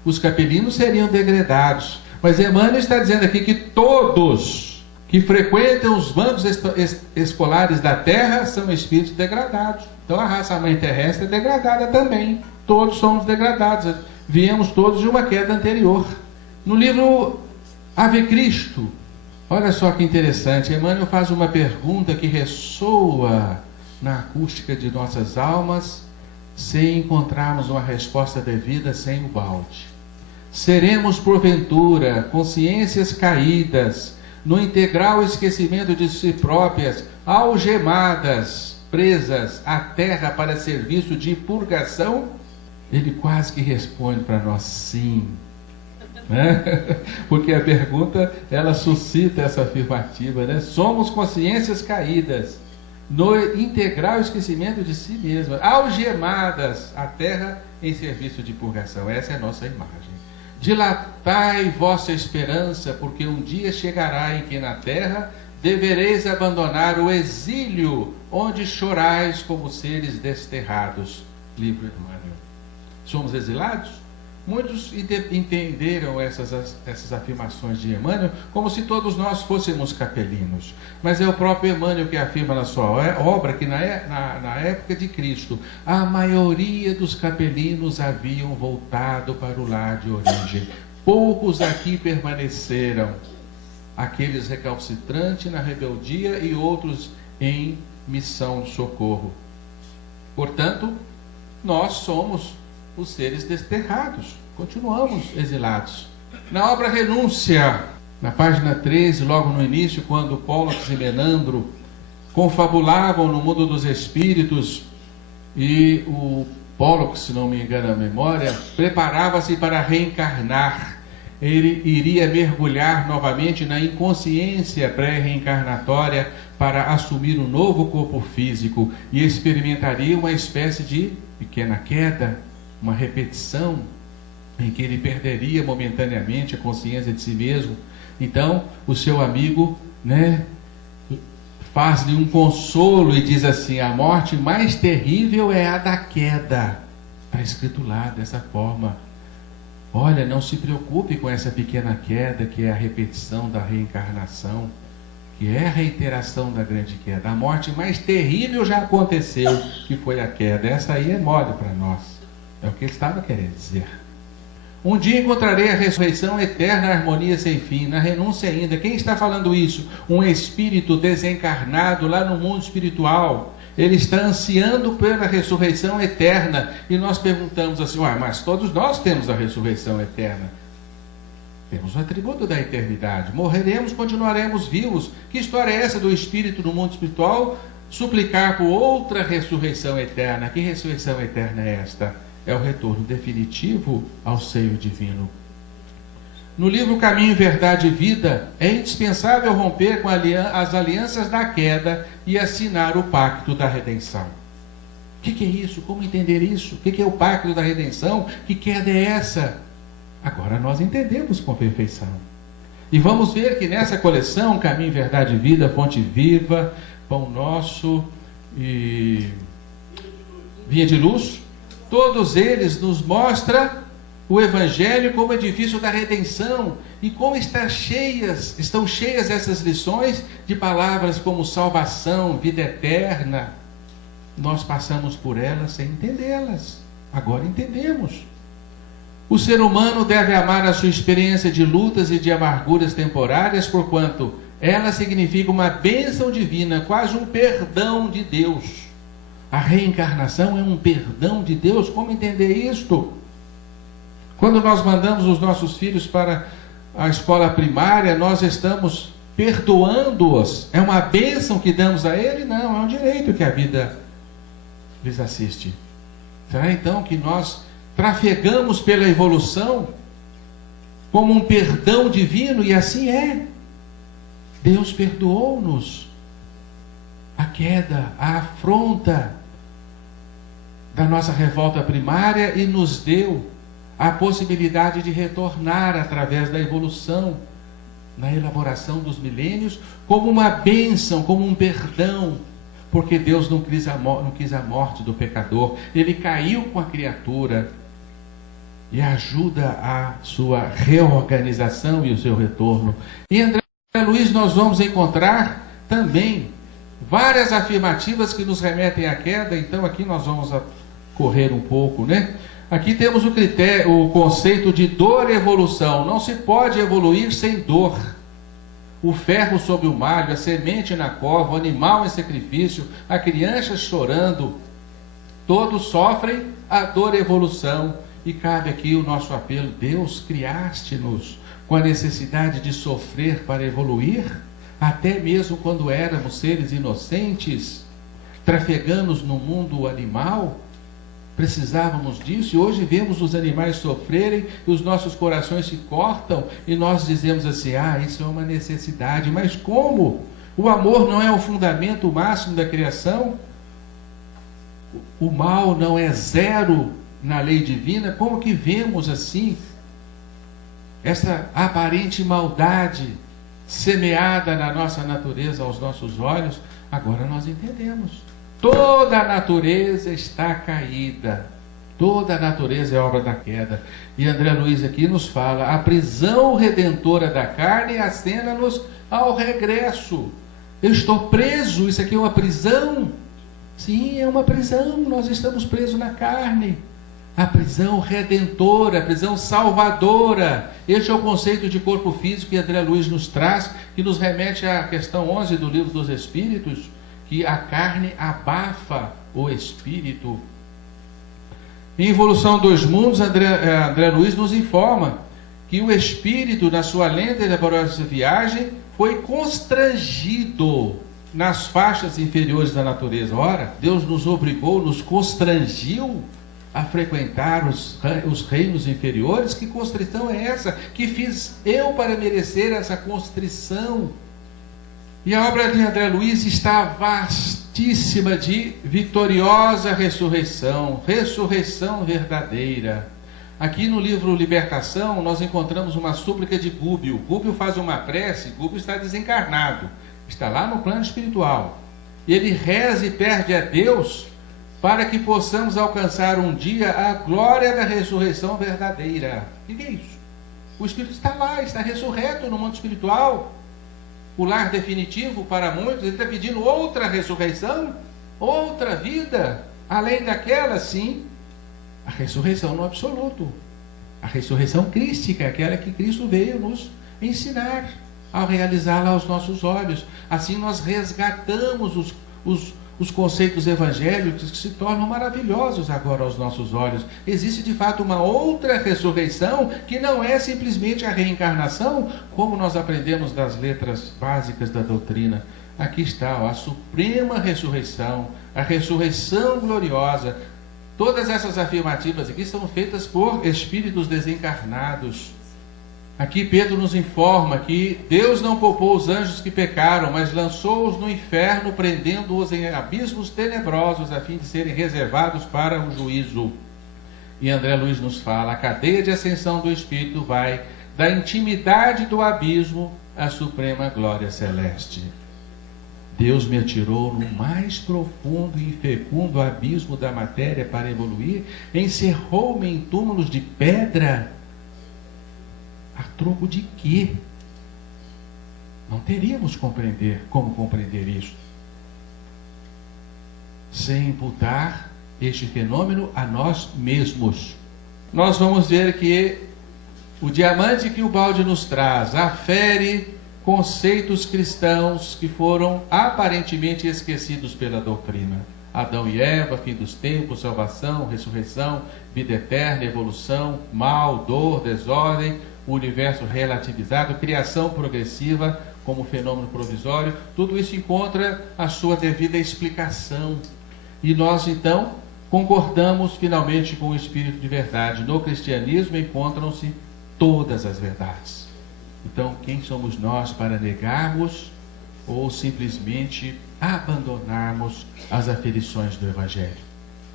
Os capelinos seriam degradados, mas Emmanuel está dizendo aqui que todos que frequentam os bancos escolares da terra são espíritos degradados. Então a raça mãe terrestre é degradada também. Todos somos degradados. Viemos todos de uma queda anterior. No livro Ave Cristo, olha só que interessante, Emmanuel faz uma pergunta que ressoa na acústica de nossas almas, sem encontrarmos uma resposta devida sem o balde. Seremos, porventura, consciências caídas, no integral esquecimento de si próprias, algemadas, presas à terra para serviço de purgação? Ele quase que responde para nós sim, né? Porque a pergunta ela suscita essa afirmativa, né? Somos consciências caídas no integral esquecimento de si mesmas, algemadas à terra em serviço de purgação. Essa é a nossa imagem. Dilatai vossa esperança, porque um dia chegará em que na terra devereis abandonar o exílio, onde chorais como seres desterrados. Livro Emmanuel. Somos exilados? Muitos entenderam essas afirmações de Emmanuel como se todos nós fôssemos capelinos. Mas é o próprio Emmanuel que afirma na sua obra que na época de Cristo, a maioria dos capelinos haviam voltado para o lar de origem. Poucos aqui permaneceram, aqueles recalcitrantes na rebeldia e outros em missão de socorro. Portanto, nós somos os seres desterrados, continuamos exilados. Na obra Renúncia, na página 13, logo no início, quando Pólux e Menandro confabulavam no mundo dos espíritos, e o Pólux, se não me engano a memória, preparava-se para reencarnar. Ele iria mergulhar novamente na inconsciência pré-reencarnatória para assumir um novo corpo físico e experimentaria uma espécie de pequena queda, uma repetição em que ele perderia momentaneamente a consciência de si mesmo. Então o seu amigo, né, faz-lhe um consolo e diz assim: a morte mais terrível é a da queda. Está escrito lá dessa forma. Olha, não se preocupe com essa pequena queda que é a repetição da reencarnação, que é a reiteração da grande queda. A morte mais terrível já aconteceu, que foi a queda. Essa aí é mole para nós. É o que ele estava querendo dizer. Um dia encontrarei a ressurreição eterna, a harmonia sem fim, na renúncia ainda. Quem está falando isso? Um espírito desencarnado lá no mundo espiritual. Ele está ansiando pela ressurreição eterna. E nós perguntamos assim, mas todos nós temos a ressurreição eterna. Temos o atributo da eternidade. Morreremos, continuaremos vivos. Que história é essa do espírito no mundo espiritual suplicar por outra ressurreição eterna? Que ressurreição eterna é esta? É o retorno definitivo ao seio divino. No livro Caminho, Verdade e Vida, é indispensável romper com as alianças da queda e assinar o pacto da redenção. O que é isso? Como entender isso? O que é o pacto da redenção? Que queda é essa? Agora nós entendemos com perfeição. E vamos ver que nessa coleção, Caminho, Verdade e Vida, Fonte Viva, Pão Nosso e Vinha de Luz, todos eles nos mostram o Evangelho como edifício da redenção e como estão cheias essas lições de palavras como salvação, vida eterna. Nós passamos por elas sem entendê-las. Agora entendemos. O ser humano deve amar a sua experiência de lutas e de amarguras temporárias, porquanto ela significa uma bênção divina, quase um perdão de Deus. A reencarnação é um perdão de Deus. Como entender isto? Quando nós mandamos os nossos filhos para a escola primária, nós estamos perdoando-os. É uma bênção que damos a ele? Não, é um direito que a vida lhes assiste. Será então que nós trafegamos pela evolução como um perdão divino? E assim é. Deus perdoou-nos a queda, a afronta da nossa revolta primária e nos deu a possibilidade de retornar através da evolução, na elaboração dos milênios, como uma bênção, como um perdão, porque Deus não quis a morte do pecador. Ele caiu com a criatura e ajuda a sua reorganização e o seu retorno. E André Luiz, nós vamos encontrar também várias afirmativas que nos remetem à queda. Então aqui nós vamos correr um pouco, né? Aqui temos o conceito de dor e evolução. Não se pode evoluir sem dor. O ferro sob o malho, a semente na cova, o animal em sacrifício, a criança chorando, todos sofrem a dor e evolução. E cabe aqui o nosso apelo: Deus, criaste-nos com a necessidade de sofrer para evoluir, até mesmo quando éramos seres inocentes, trafegando no mundo animal. Precisávamos disso, e hoje vemos os animais sofrerem e os nossos corações se cortam e nós dizemos assim: isso é uma necessidade. Mas como? O amor não é o fundamento máximo da criação? O mal não é zero na lei divina? Como que vemos assim essa aparente maldade semeada na nossa natureza, aos nossos olhos? Agora nós entendemos. Toda a natureza está caída. Toda a natureza é obra da queda. E André Luiz aqui nos fala: a prisão redentora da carne acena-nos ao regresso. Eu estou preso, isso aqui é uma prisão? Sim, é uma prisão. Nós estamos presos na carne. A prisão redentora, a prisão salvadora. Este é o conceito de corpo físico que André Luiz nos traz, que nos remete à questão 11 do Livro dos Espíritos, que a carne abafa o espírito. Em Evolução dos Mundos, André Luiz nos informa que o espírito, na sua lenta e laboriosa viagem, foi constrangido nas faixas inferiores da natureza. Ora, Deus nos obrigou, nos constrangiu a frequentar os reinos inferiores. Que constrição é essa? Que fiz eu para merecer essa constrição? E a obra de André Luiz está vastíssima de vitoriosa ressurreição, ressurreição verdadeira. Aqui no livro Libertação, nós encontramos uma súplica de Gúbio. Gúbio faz uma prece. Gúbio está desencarnado, está lá no plano espiritual. E ele reza e pede a Deus para que possamos alcançar um dia a glória da ressurreição verdadeira. O que é isso? O Espírito está lá, está ressurreto no mundo espiritual. O lar definitivo para muitos. Ele está pedindo outra ressurreição, outra vida, além daquela, sim. A ressurreição no absoluto. A ressurreição crística, aquela que Cristo veio nos ensinar ao realizá-la aos nossos olhos. Assim nós resgatamos os conceitos evangélicos que se tornam maravilhosos agora aos nossos olhos. Existe de fato uma outra ressurreição que não é simplesmente a reencarnação, como nós aprendemos das letras básicas da doutrina. Aqui está, ó, a suprema ressurreição, a ressurreição gloriosa. Todas essas afirmativas aqui são feitas por espíritos desencarnados. Aqui Pedro nos informa que Deus não poupou os anjos que pecaram, mas lançou-os no inferno, prendendo-os em abismos tenebrosos, a fim de serem reservados para o juízo. E André Luiz nos fala: a cadeia de ascensão do Espírito vai da intimidade do abismo à suprema glória celeste. Deus me atirou no mais profundo e infecundo abismo da matéria para evoluir, encerrou-me em túmulos de pedra. A troco de quê? Não teríamos como compreender isso sem imputar este fenômeno a nós mesmos. Nós vamos ver que o diamante que o balde nos traz afere conceitos cristãos que foram aparentemente esquecidos pela doutrina. Adão e Eva, fim dos tempos, salvação, ressurreição, vida eterna, evolução, mal, dor, desordem, o universo relativizado, criação progressiva como fenômeno provisório, tudo isso encontra a sua devida explicação. E nós, então, concordamos finalmente com o Espírito de verdade. No cristianismo encontram-se todas as verdades. Então, quem somos nós para negarmos ou simplesmente abandonarmos as aferições do Evangelho?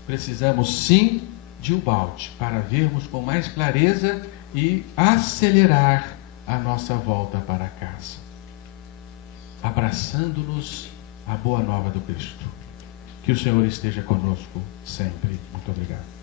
Precisamos sim de ubalde para vermos com mais clareza e acelerar a nossa volta para casa, abraçando-nos a boa nova do Cristo. Que o Senhor esteja conosco sempre. Muito obrigado.